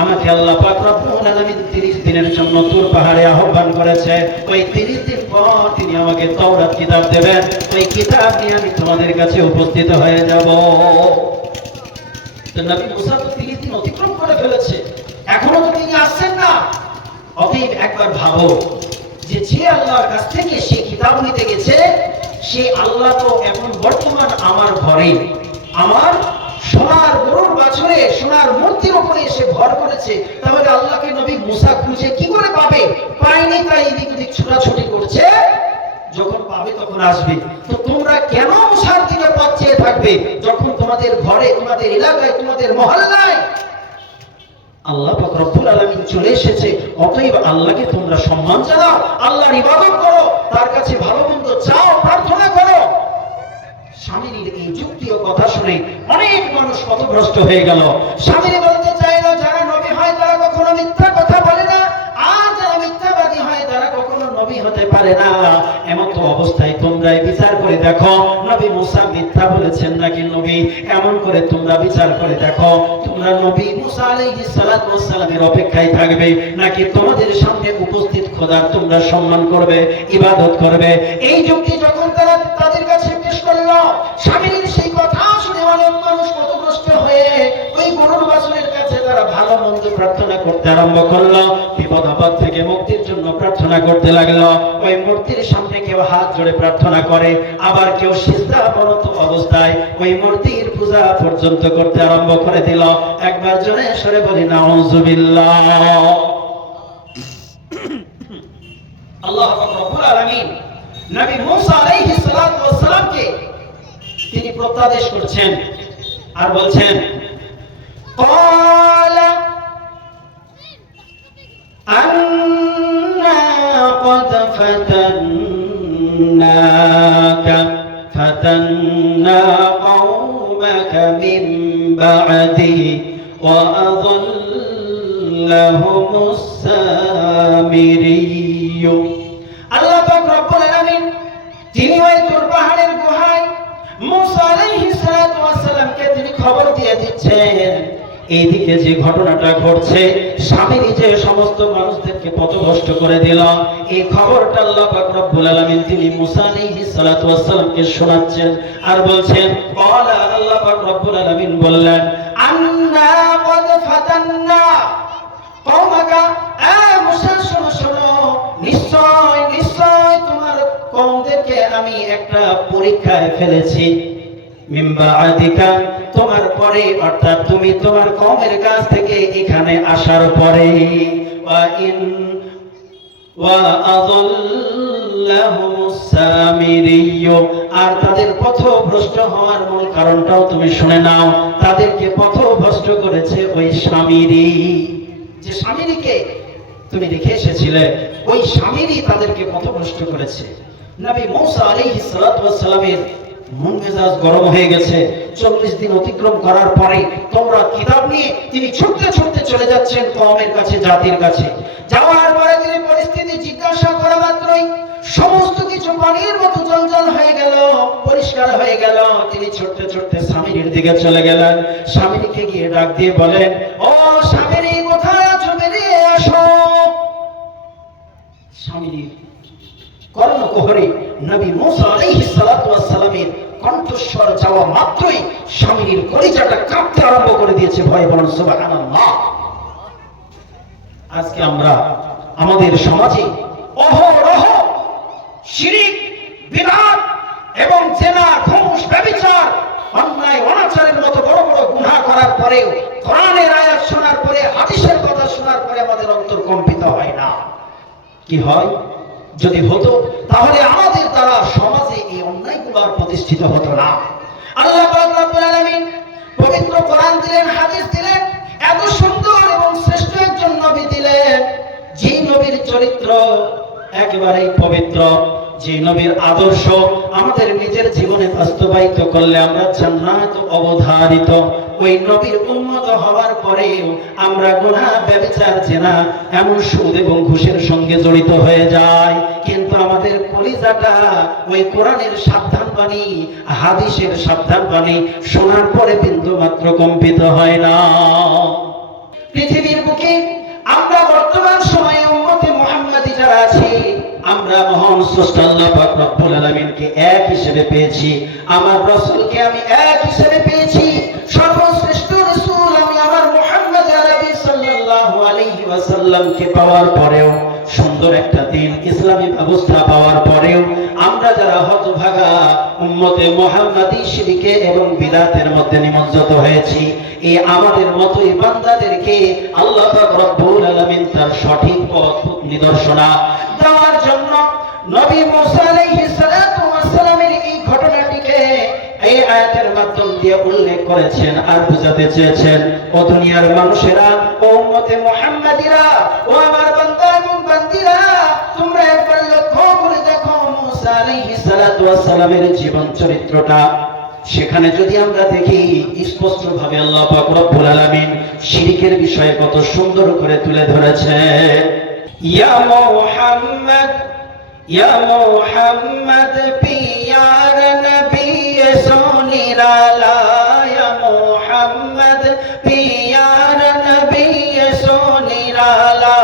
আমাকে আল্লাহ পাক রব্বুল আলামিন 30 দিনের জন্য তুর পাহাড়ে আহ্বান করেছে। ওই 30 দিন পর তিনি আমাকে তাওরাত কিতাব দেবেন, ওই কিতাব নিয়ে আমি তোমাদের কাছে উপস্থিত হয়ে যাব। তো নবী মুসা তো 30 দিন অতিক্রম করে ফেলেছে, এখনো তো তিনি আসছেন না। অতএব একবার ভাবো যে যে আল্লাহর কাছ থেকে সে কিতাব নিতে গেছে, সে আল্লাহ তো এখন বর্তমান আমার ঘরে, আমার সোনার গরুর বাছুরে, সোনার মূর্তির উপরে এসে ভর করেছে। তাহলে আল্লাহকে নবী মুসা খুঁজে কি করে পাবে? পায়নি, তাই এদিক ওদিক ছোটাছুটি করছে, যখন পাবে তখন আসবে। তো তোমরা কেন মুসার দিকে পথ চেয়ে থাকবে যখন তোমাদের ঘরে, তোমাদের এলাকায়, তোমাদের মহল্লায় আল্লাহ পাক রব্বুল আলামিন চলে এসেছে? অতএব আল্লাহকে তোমরা সম্মান জানাও, আল্লাহর ইবাদত করো, তার কাছে ভালো মন্দ চাও, প্রার্থনা করো। স্বামীর এই যুক্তি ও কথা শুনে অনেক মানুষ পথভ্রষ্ট হয়ে গেল। স্বামীর বলতে চাইলো, যারা নবী হয় তারা কখনো মিথ্যা কথা বলে না, আর যারা মিথ্যাবাদী হয় তারা কখনো নবী হতে পারে না। এমন তো অবস্থায় তোমরাই বিচার করে দেখো নবী মুসা মিথ্যা বলেছেন নাকি নবী, এমন করে তোমরা বিচার করে দেখো। তোমরা নবী মুসা আলাইহিস সালাতু ওয়াস সালামের অপেক্ষায় থাকবে নাকি তোমাদের সামনে উপস্থিত খোদার তোমরা সম্মান করবে, ইবাদত করবে? এই যুক্তি যখন তারা তাদের কাছে পেশ করলো, স্বামীর সেই কথা শুনে অনেক মানুষ পথভ্রষ্ট হয়ে ওই গরুর বাছুরের কাছে তারা ভালো মন্দ প্রার্থনা করতে আরম্ভ করলো, বিপদ আপদ থেকে মুক্তির জন্য প্রার্থনা করতে লাগলো। ওই মূর্তির সামনে কেউ হাত জোড়ে প্রার্থনা করে, আবার কেউ সিজদাবরত অবস্থায় ওই মূর্তির পূজা পর্যন্ত করতে আরম্ভ করে দিল। একবার জোরে সরে বলি নাউযুবিল্লাহ। আল্লাহ রাব্বুল আলামিন নবী মুসা আলাইহিস সালাতু ওয়াস সালামকে তিনি প্রত্যাদেশ করছেন আর বলছেন, ক্বালা আন্না ক্বাদ ফাতান্নাকা ফাতান্না কওমাকা মিন বা'দি ওয়া আযাল্লাহুমুস সামিরিয়্যু। আল্লাহ পাক রব্বুল আলামিন তিনি ওই তুর পাহাড়ের গুহায় মুসা আলাইহিস সালাতু ওয়াস সালামকে তিনি খবর দিয়ে দিচ্ছেন, এইদিকে যে ঘটনাটা ঘটছে, স্বামী যে সমস্ত মানুষদেরকে পথভ্রষ্ট করে দিল, এই খবরটা আল্লাহ পাক রব্বুল আলামিন তিনি মুসা আলাইহিস সালাতু ওয়াস সালামকে শোনাচ্ছেন আর বলছেন, ক্বালা আল্লাহ পাক রব্বুল আলামিন বললেন, আন্না ক্বাদ ফাতান্না কওমাকা, এ মুসা শোনো শোনো, নিশ্চয় নিশ্চয় তোমার কওমদেরকে আমি একটা পরীক্ষায় ফেলেছি। মিন বা'দিকা, তোমার পরে, অর্থাৎ তুমি তোমার কওমের কাছ থেকে এখানে আসার পরে, ওয়া আযাল্লাহুমুস সামিরিয়্যু, আর তাদের পথভ্রষ্ট হওয়ার মূল কারণটাও তুমি শুনে নাও। তাদেরকে পথভ্রষ্ট করেছে ওই সামিরী, যে সামিরীকে তুমি রেখে এসেছিলে, ওই সামিরী তাদেরকে পথভ্রষ্ট করেছে। নবী মুসা আলাইহিস সালাতু ওয়াস সালামের মন মেজাজ গরম হয়ে গেছে। 40 দিন অতিক্রম করার পরে তোমরা কিতাব নিয়ে তিনি ছুটতে ছুটতে চলে যাচ্ছেন কওমের কাছে, জাতির কাছে। যাওয়ার পরে তিনি পরিস্থিতি জিজ্ঞাসা করা মাত্রই সমস্ত কিছু পানির মতো জলজল হয়ে গেল, পরিষ্কার হয়ে গেল। তিনি ছুটতে ছুটতে স্বামীর দিকে চলে গেলেন। স্বামীকে গিয়ে ডাক দিয়ে বলেন, ও স্বামী, কোথায় আছো? বেরিয়ে আসো। স্বামী কর্ণকুহরে নবী মুসা আলাইহিস সালাতু ওয়াস সালামের কণ্ঠস্বর যাওয়া মাত্রই স্বামীর কলিজাটা কাঁপতে আরম্ভ করে দিয়েছে। ভয় বলুন সুবহানাল্লাহ। আজকে আমরা আমাদের সমাজে অহরহ শিরক, বিদআত এবং জিনা, ঘুষ, ব্যভিচার, অন্যায় অনাচারের মতো বড় বড় গুনাহ করার পরেও কি হয়? যদি হতো তাহলে আমাদের দ্বারা সমাজে এই অন্যায়গুলো আর প্রতিষ্ঠিত হতো না। আল্লাহ পাক রব্বুল আলামিন পবিত্র কোরআন দিলেন, হাদিস দিলেন, এত সুন্দর এবং শ্রেষ্ঠ একজন নবী দিলেন, যে নবীর চরিত্র একেবারেই পবিত্র, যে নবীর আদর্শ আমাদের নিজের জীবনে বাস্তবায়িত করলে আমরা জান্নাত অবধারিত। ওই নবীর উম্মত হওয়ার পরেও আমরা গুনাহ, ব্যভিচার, জিনা, এমন সুদ এবং ঘুষের সঙ্গে জড়িত হয়ে যায়। কিন্তু আমাদের কলিজাটা ওই কোরআনের সাবধান বাণী, হাদিসের সাবধান বাণী শোনার পরে বিন্দু মাত্র কম্পিত হয় না। পৃথিবীর বুকে আমরা বর্তমান সময়ে উম্মতে মুহাম্মাদি যারা আছি, আমরা মহান স্রষ্টা আল্লাহ পাক রব্বুল আলামিনকে এক হিসেবে পেয়েছি, আমার রাসূলকে আমি এক হিসেবে পেয়েছি, সর্বশ্রেষ্ঠ রাসূল আমি আমার মুহাম্মদ আরবি সাল্লাল্লাহু আলাইহি ওয়াসাল্লামকে পাওয়ার পরেও, সুন্দর একটা দিন ইসলামী ব্যবস্থা পাওয়ার পরেও আমরা যারা হতভাগা উম্মতে মুহাম্মাদি শিরকে এবং বিদআতের মধ্যে নিমজ্জিত হয়েছি, এই আমাদের মতোই বান্দাদেরকে আল্লাহ পাক রব্বুল আলামিন তার সঠিক পথ নিদর্শনা দেওয়ার জন্য নবী মুসা আলাইহিস সালাতু ওয়াস সালামের এই ঘটনাটিকে এই আয়াতের মাধ্যম দিয়ে উল্লেখ করেছেন আর বুঝাতে চেয়েছেন, ও দুনিয়ার মানুষেরা, ও উম্মতে মুহাম্মাদিরা, ও আমার বান্দা এবং বান্দিরা, তোমরা একবার লক্ষ্য করে দেখো মুসা আলাইহিস সালাতু ওয়াস সালামের জীবন চরিত্রটা। সেখানে যদি আমরা দেখি স্পষ্ট ভাবে আল্লাহ পাক রব্বুল আলামিন শিরকের বিষয়ে কত সুন্দর করে তুলে ধরেছেন। ইয়া মুহাম্মদ, ইয়া মুহাম্মদ পিয়ার নবী সোনিরালা, ইয়া মুহাম্মদ পিয়ার নবী সোনিরালা,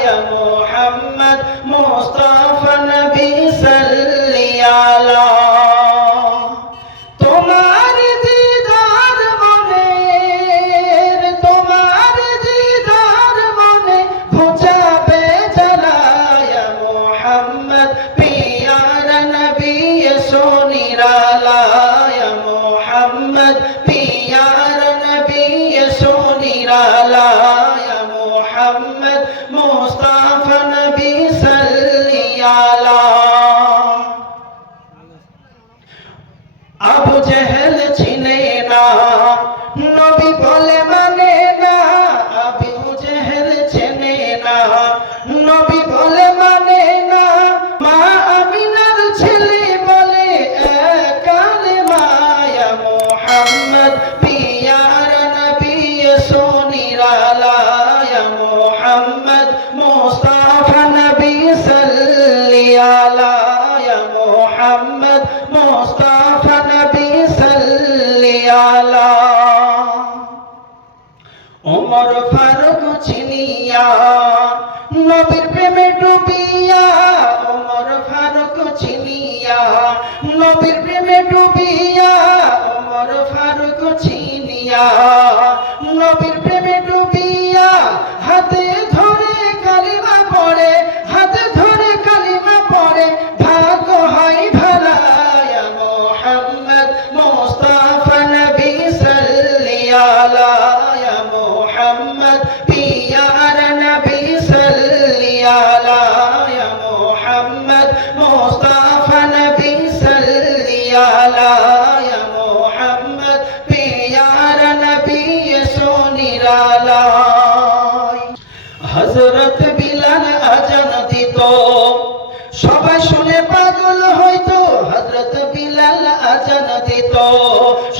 ইয়া মুহাম্মদ মুস্তাফা নবী সাল্লি আলা। আবু জেহেল চিনে না, নবী বলে মানে না, আবু জেহেল চেনে না, নবী বলে মানে না, মা আমিনার ছেলে বলে কালেমা, ইয়া মুহাম্মদ পিয়ার নবী সোনিরালা, ইয়া মুহাম্মদ মুস্তাফা নবী সাল্লি আলা, ইয়া মুহাম্মদ মুস্তাফা নবী সাল্লি আলা। ওমর ফারুক চিনিয়া নবীর প্রেমে ডুবিয়া, ওমর ফারুক চিনিয়া নবীর প্রেমে ডুবিয়া, ওমর ফারুক চিনিয়া নবীর প্রেমে ডুবিয়া, হাতে ধরে কালিমা পড়ে, হাতে ধরে কালিমা পড়ে, ভাগ্য হয় ভালা, ইয়া মুহাম্মদ মুস্তাফা নবী সাল্লি আলা, ইয়া মুহাম্মদ পিয়ার নবী সাল্লি আলা, ইয়া মুহাম্মদ মুস্তাফা নবী সাল্লি আলা, ইয়া মুহাম্মদ পিয়ার নবী সোনিরালা। হযরত বিলাল আযান দিত, সবাই শুনে পাগল হইতো, হযরত বিলাল আযান দিত,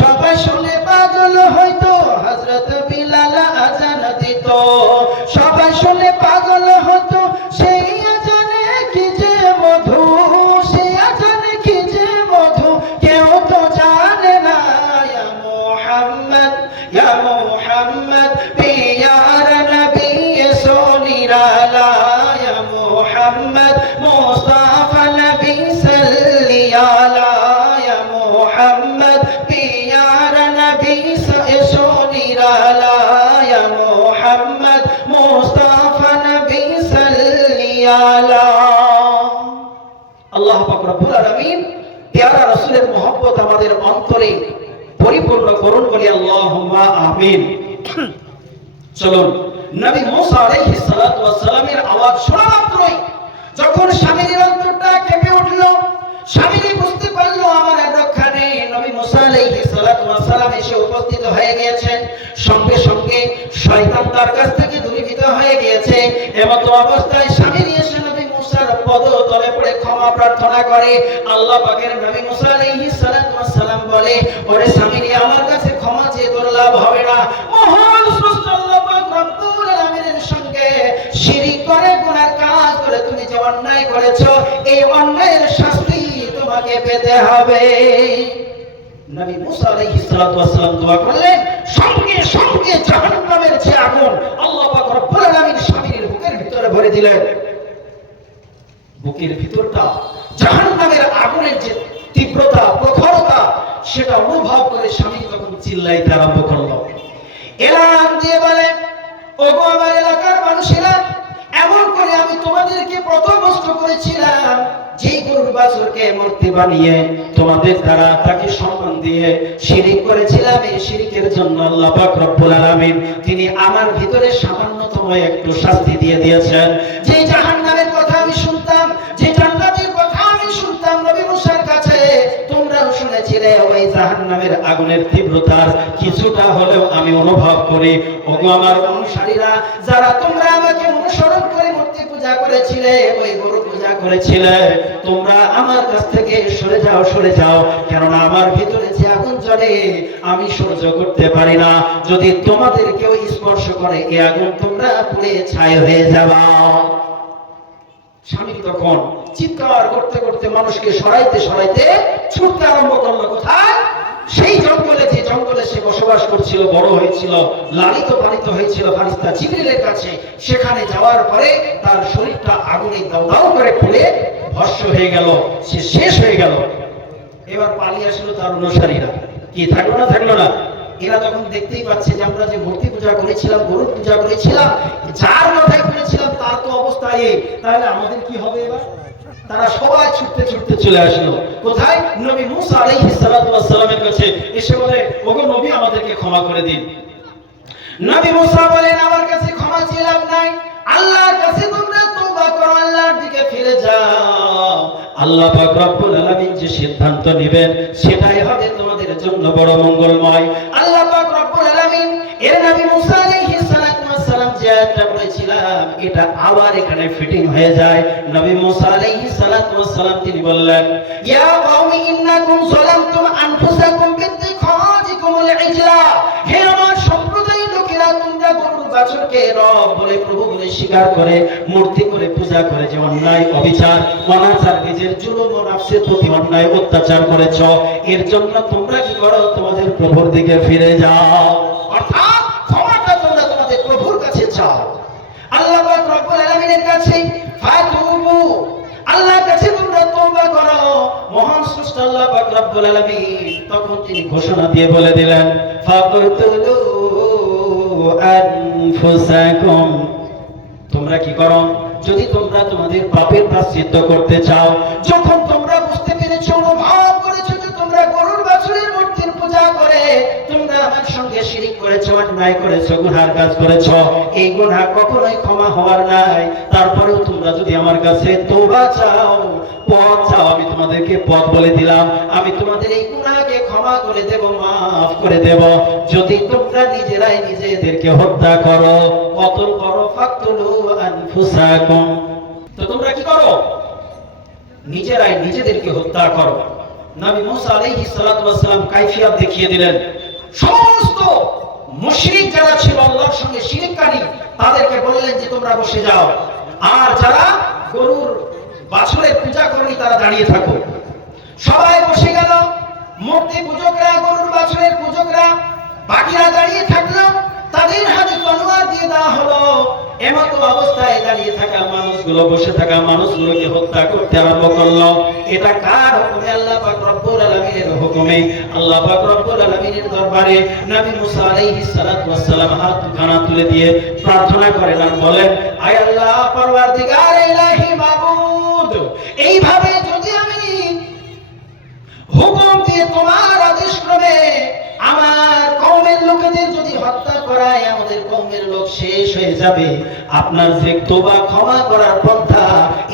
সবাই শুনে পাগল হইতো, হযরত বিলাল আযান দিত, সবাই শুনে পাগল হতো, সেই আযানে কি যে মধু, সেই আযানে কি যে মধু, কেউ তো জানে না, ইয়া মুহাম্মদ, ইয়া মুহাম্মদ পিয়ার নবী সোনিরালা, ইয়া মুহাম্মদ মুস্তাফা নবী সাল্লি আলা, ইয়া মুহাম্মদ পিয়ার নবী সোনিরালা, ইয়া মুহাম্মদ মুস্তাফা নবী সাল্লি আলা। আল্লাহ পাক রব্বুল আলামিন প্যারা রাসূলের মহব্বত আমাদের অন্তরে পরিপূর্ণ করুন, বলি আল্লাহুম্মা আমিন। চলুন, নবী মুসা আলাইহিস সালাতু ওয়াস সালামের আওয়াজ শোনা মাত্রই যখন স্বামীর অন্তরটা কেঁপে উঠল, স্বামী বুঝতে পারলো আমার আর রক্ষা নেই, নবী মুসা আলাইহিস সালাতু ওয়াস সালাম এসে উপস্থিত হয়ে গিয়েছেন। সঙ্গে সঙ্গে শয়তান তার কাছ থেকে দূরীভূত হয়ে গিয়েছে। এমত অবস্থায় স্বামী এসে নবী মুসার পদতলে পড়ে ক্ষমা প্রার্থনা করে। আল্লাহ পাকের নবী মুসা আলাইহিস সালাতু ওয়াস সালাম বলে, ওরে স্বামী, আমার কাছে ক্ষমা চেয়ে তোর লাভ হবে না। মহান স্রষ্টা আল্লাহ পাক রব্বুল আলামিনের সঙ্গে শিরক করে গুনাহ কাজ করে তুমি যে অন্যায় করেছো, এই অন্যায়ের শাস্তি তোমাকে পেতে হবে। নবী মুসা আলাইহিস সালাতু ওয়াস সালাম দোয়া করলেন, সঙ্গে সঙ্গে জাহান্নামের যে আগুন আল্লাহ পাক রব্বুল আলামিন স্বামীর বুকের ভিতরে ভরে দিলেন। বুকের ভিতরটা জাহান্নামের আগুনের যে তীব্রতা, প্রখরতা, সেটা অনুভব করে স্বামী তখন চিল্লাইতে আরম্ভ করলো। এলান দিয়ে বলে, ওগো আমার এলাকার মানুষেরা, এমন করে আমি তোমাদেরকে পথভ্রষ্ট করেছিলাম, যেই গরুর বাছুরকে মূর্তি বানিয়ে তোমাদের দ্বারা তাকে সম্মান দিয়ে শিরক করেছিলাম। এই শিরকের জন্য আল্লাহ পাক রব্বুল আলামিন তিনি আমার ভিতরে সামান্যতম একটু শাস্তি দিয়ে দিয়েছেন। যে জাহান্নামের কথা আমি শুনতাম, যে জান্নাতের কথা আমি শুনতাম নবী মুসার কাছে, তোমরাও শুনেছিলে, ওই জাহান্নামের আগুনের তীব্রতার কিছুটা হলেও আমি অনুভব করি। ওগো আমার অনুসারীরা, যারা তোমরা আমাকে অনুসরণ করে মূর্তি পূজা করেছিলে, ওই গরু পূজা করেছিলে, তোমরা আমার কাছ থেকে সরে যাও, সরে যাও, কেননা আমার ভিতরে যে আগুন জ্বলে আমি সহ্য করতে পারি না। যদি তোমাদের কেউ স্পর্শ করে, এই আগুন তোমরা পুড়ে ছাই হয়ে যাবা। স্বামী তখন চিৎকার করতে করতে মানুষকে সরাইতে সরাইতে ছুটতে আরম্ভ করলো। কোথায়? সেই জঙ্গলে, যে জঙ্গলে সে বসবাস করছিল, বড় হয়েছিল, লালিত পালিত হয়েছিল ফারিস্তা জিবরিলের কাছে। সেখানে যাওয়ার পরে তার শরীরটা আগুনে দাউ দাউ করে পুড়ে ভস্ম হয়ে গেল, সে শেষ হয়ে গেল। এবার পালিয়ে আসলো তার অনুসারীরা। কি থাকলো না? থাকলো না। এরা তখন দেখতেই পাচ্ছে যে আমরা যে মূর্তি পূজা করেছিলাম, গরু পূজা করেছিলাম, যার মাথায় করেছিলাম তার তো অবস্থা এই, তাহলে আমাদের কি হবে এবার? তারা সবাই ছুটতে ছুটতে চলে আসলো। কোথায়? নবী মুসা আলাইহিস সালাতু ওয়াস সালামের কাছে এসে বলে, ওগো নবী, আমাদেরকে ক্ষমা করে দিন। নবী মুসা বলেন, আমার কাছে ক্ষমা চাইলাম নাই, আল্লাহর কাছে তোমরা তওবা করো, আল্লাহর দিকে ফিরে যাও। আল্লাহ পাক রব্বুল আলামিন যে সিদ্ধান্ত নেবেন সেটাই হবে তোমাদের জন্য বড় মঙ্গলময়। আল্লাহ পাক রব্বুল আলামিন এর নবী মুসা আলাইহিস সালাতু ওয়াস সালাম যে আয়াতটা বলেছিলাম, এটা আবার এখানে ফিটিং হয়ে যায়। নবী মুসা আলাইহিস সালাতু ওয়াস সালাম তিনি বললেন, ইয়া কওমি ইন্নাকুম যালামতুম আনফুসাকুম বিত্তিখাযিকুমুল ইজলা, হে আমার সম্প্রদায়ের লোকেরা, তোমরা গরুর বাছুরকে রব বলে, প্রভু বলে স্বীকার করে মূর্তি করে পূজা করে যে অন্যায়, অবিচার, অনাচার, নিজের জুলুম ও নফসের প্রতি অন্যায় অত্যাচার করেছ, এর জন্য তোমরা কি করো? তোমাদের প্রভুর দিকে ফিরে যাও, অর্থাৎ ক্ষমাটা তোমরা তোমাদের প্রভুর কাছে চাও। আল্লাহ পাক রব্বুল আলামিনের কাছে ফাতুবু, আল্লাহর কাছে তোমরা তওবা করো। মহান স্রষ্টা আল্লাহ পাক রব্বুল আলামিন তখন তিনি ঘোষণা দিয়ে বলে দিলেন, ফাকুতুলু আনফুসাকুম, তোমরা কি করো? যদি তোমরা তোমাদের পাপের প্রায়শ্চিত্ত করতে চাও, যখন তোমরা বুঝতে পেরেছো, অনুভব করেছো যে তোমরা গরুর বাছুরের মূর্তির পূজা করে তোমরা আমার সঙ্গে শিরক করেছো, অন্যায় করেছো, গুনার কাজ করেছো, এই গুনাহ কখনোই ক্ষমা হওয়ার নাই, তারপরেও তোমরা যদি আমার কাছে তওবা চাও, পথ চাও, আমি তোমাদেরকে পথ বলে দিলাম, আমি তোমাদের এই গুনাহকে ক্ষমা করে দেব, মাফ করে দেব। যদি তোমরা নিজেরাই নিজেদেরকে হত্যা করো, কতল করো, ফাকতুলু আনফুসাকুম, তো তোমরা কি করো? নিজেরাই নিজেদেরকে হত্যা করো। নবী মুসা আলাইহিস সালাতু ওয়াস সালাম কাইফিয়াত দেখিয়ে দিলেন। সমস্ত মুশরিক যারা ছিল, আল্লাহর সঙ্গে শিরককারী, তাদেরকে বললেন যে তোমরা বসে যাও, আর যারা গরুর বাছুরের পূজা করেনি তারা দাঁড়িয়ে থাকো। সবাই বসে গেল। মূর্তি পূজকরা, গরুর বাছুরের পূজকরা, বাকিরা দাঁড়িয়ে থাকলো। তাদের হাতে তলোয়ার দিয়ে দেওয়া হলো। এমত অবস্থায় দাঁড়িয়ে থাকা মানুষগুলো, বসে থাকা মানুষগুলোকে হত্যা করতে আরম্ভ করলো। এটা কার হুকুমে? আল্লাহ পাক রব্বুল আলামিনের হুকুমে। আল্লাহ পাক রব্বুল আলামিনের দরবারে নবী মুসা আলাইহিস সালাতু ওয়াস সালাম হাত দুখানা তুলে দিয়ে প্রার্থনা করেন আর বলেন, আয় আল্লাহ পরওয়ারদিগার ইলাহি মাবুদ, এইভাবে যদি আমি হুকুম দিয়ে তোমার আদেশ ক্রমে আমার কওমের লোকেদের যদি হত্যা করায়, আমাদের কওমের লোক শেষ হয়ে যাবে, আপনার যে তওবা ক্ষমা করার পন্থা,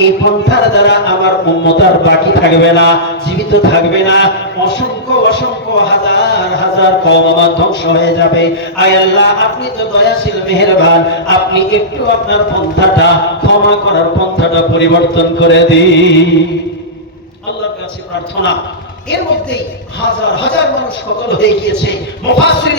এই পন্থার দ্বারা আমার উম্মত আর বাকি থাকবে না, জীবিত থাকবে না, অসংখ্য অসংখ্য হাজার হাজার কওম আমার ধ্বংস হয়ে যাবে। আয় আল্লাহ, আপনি তো দয়াশীল মেহেরবান, আপনি একটু আপনার পন্থাটা, ক্ষমা করার পন্থাটা পরিবর্তন করে দিন। আল্লাহর কাছে প্রার্থনা। এর মধ্যেই হাজার হাজার মানুষ কতল হয়ে গিয়েছে। মুফাসসির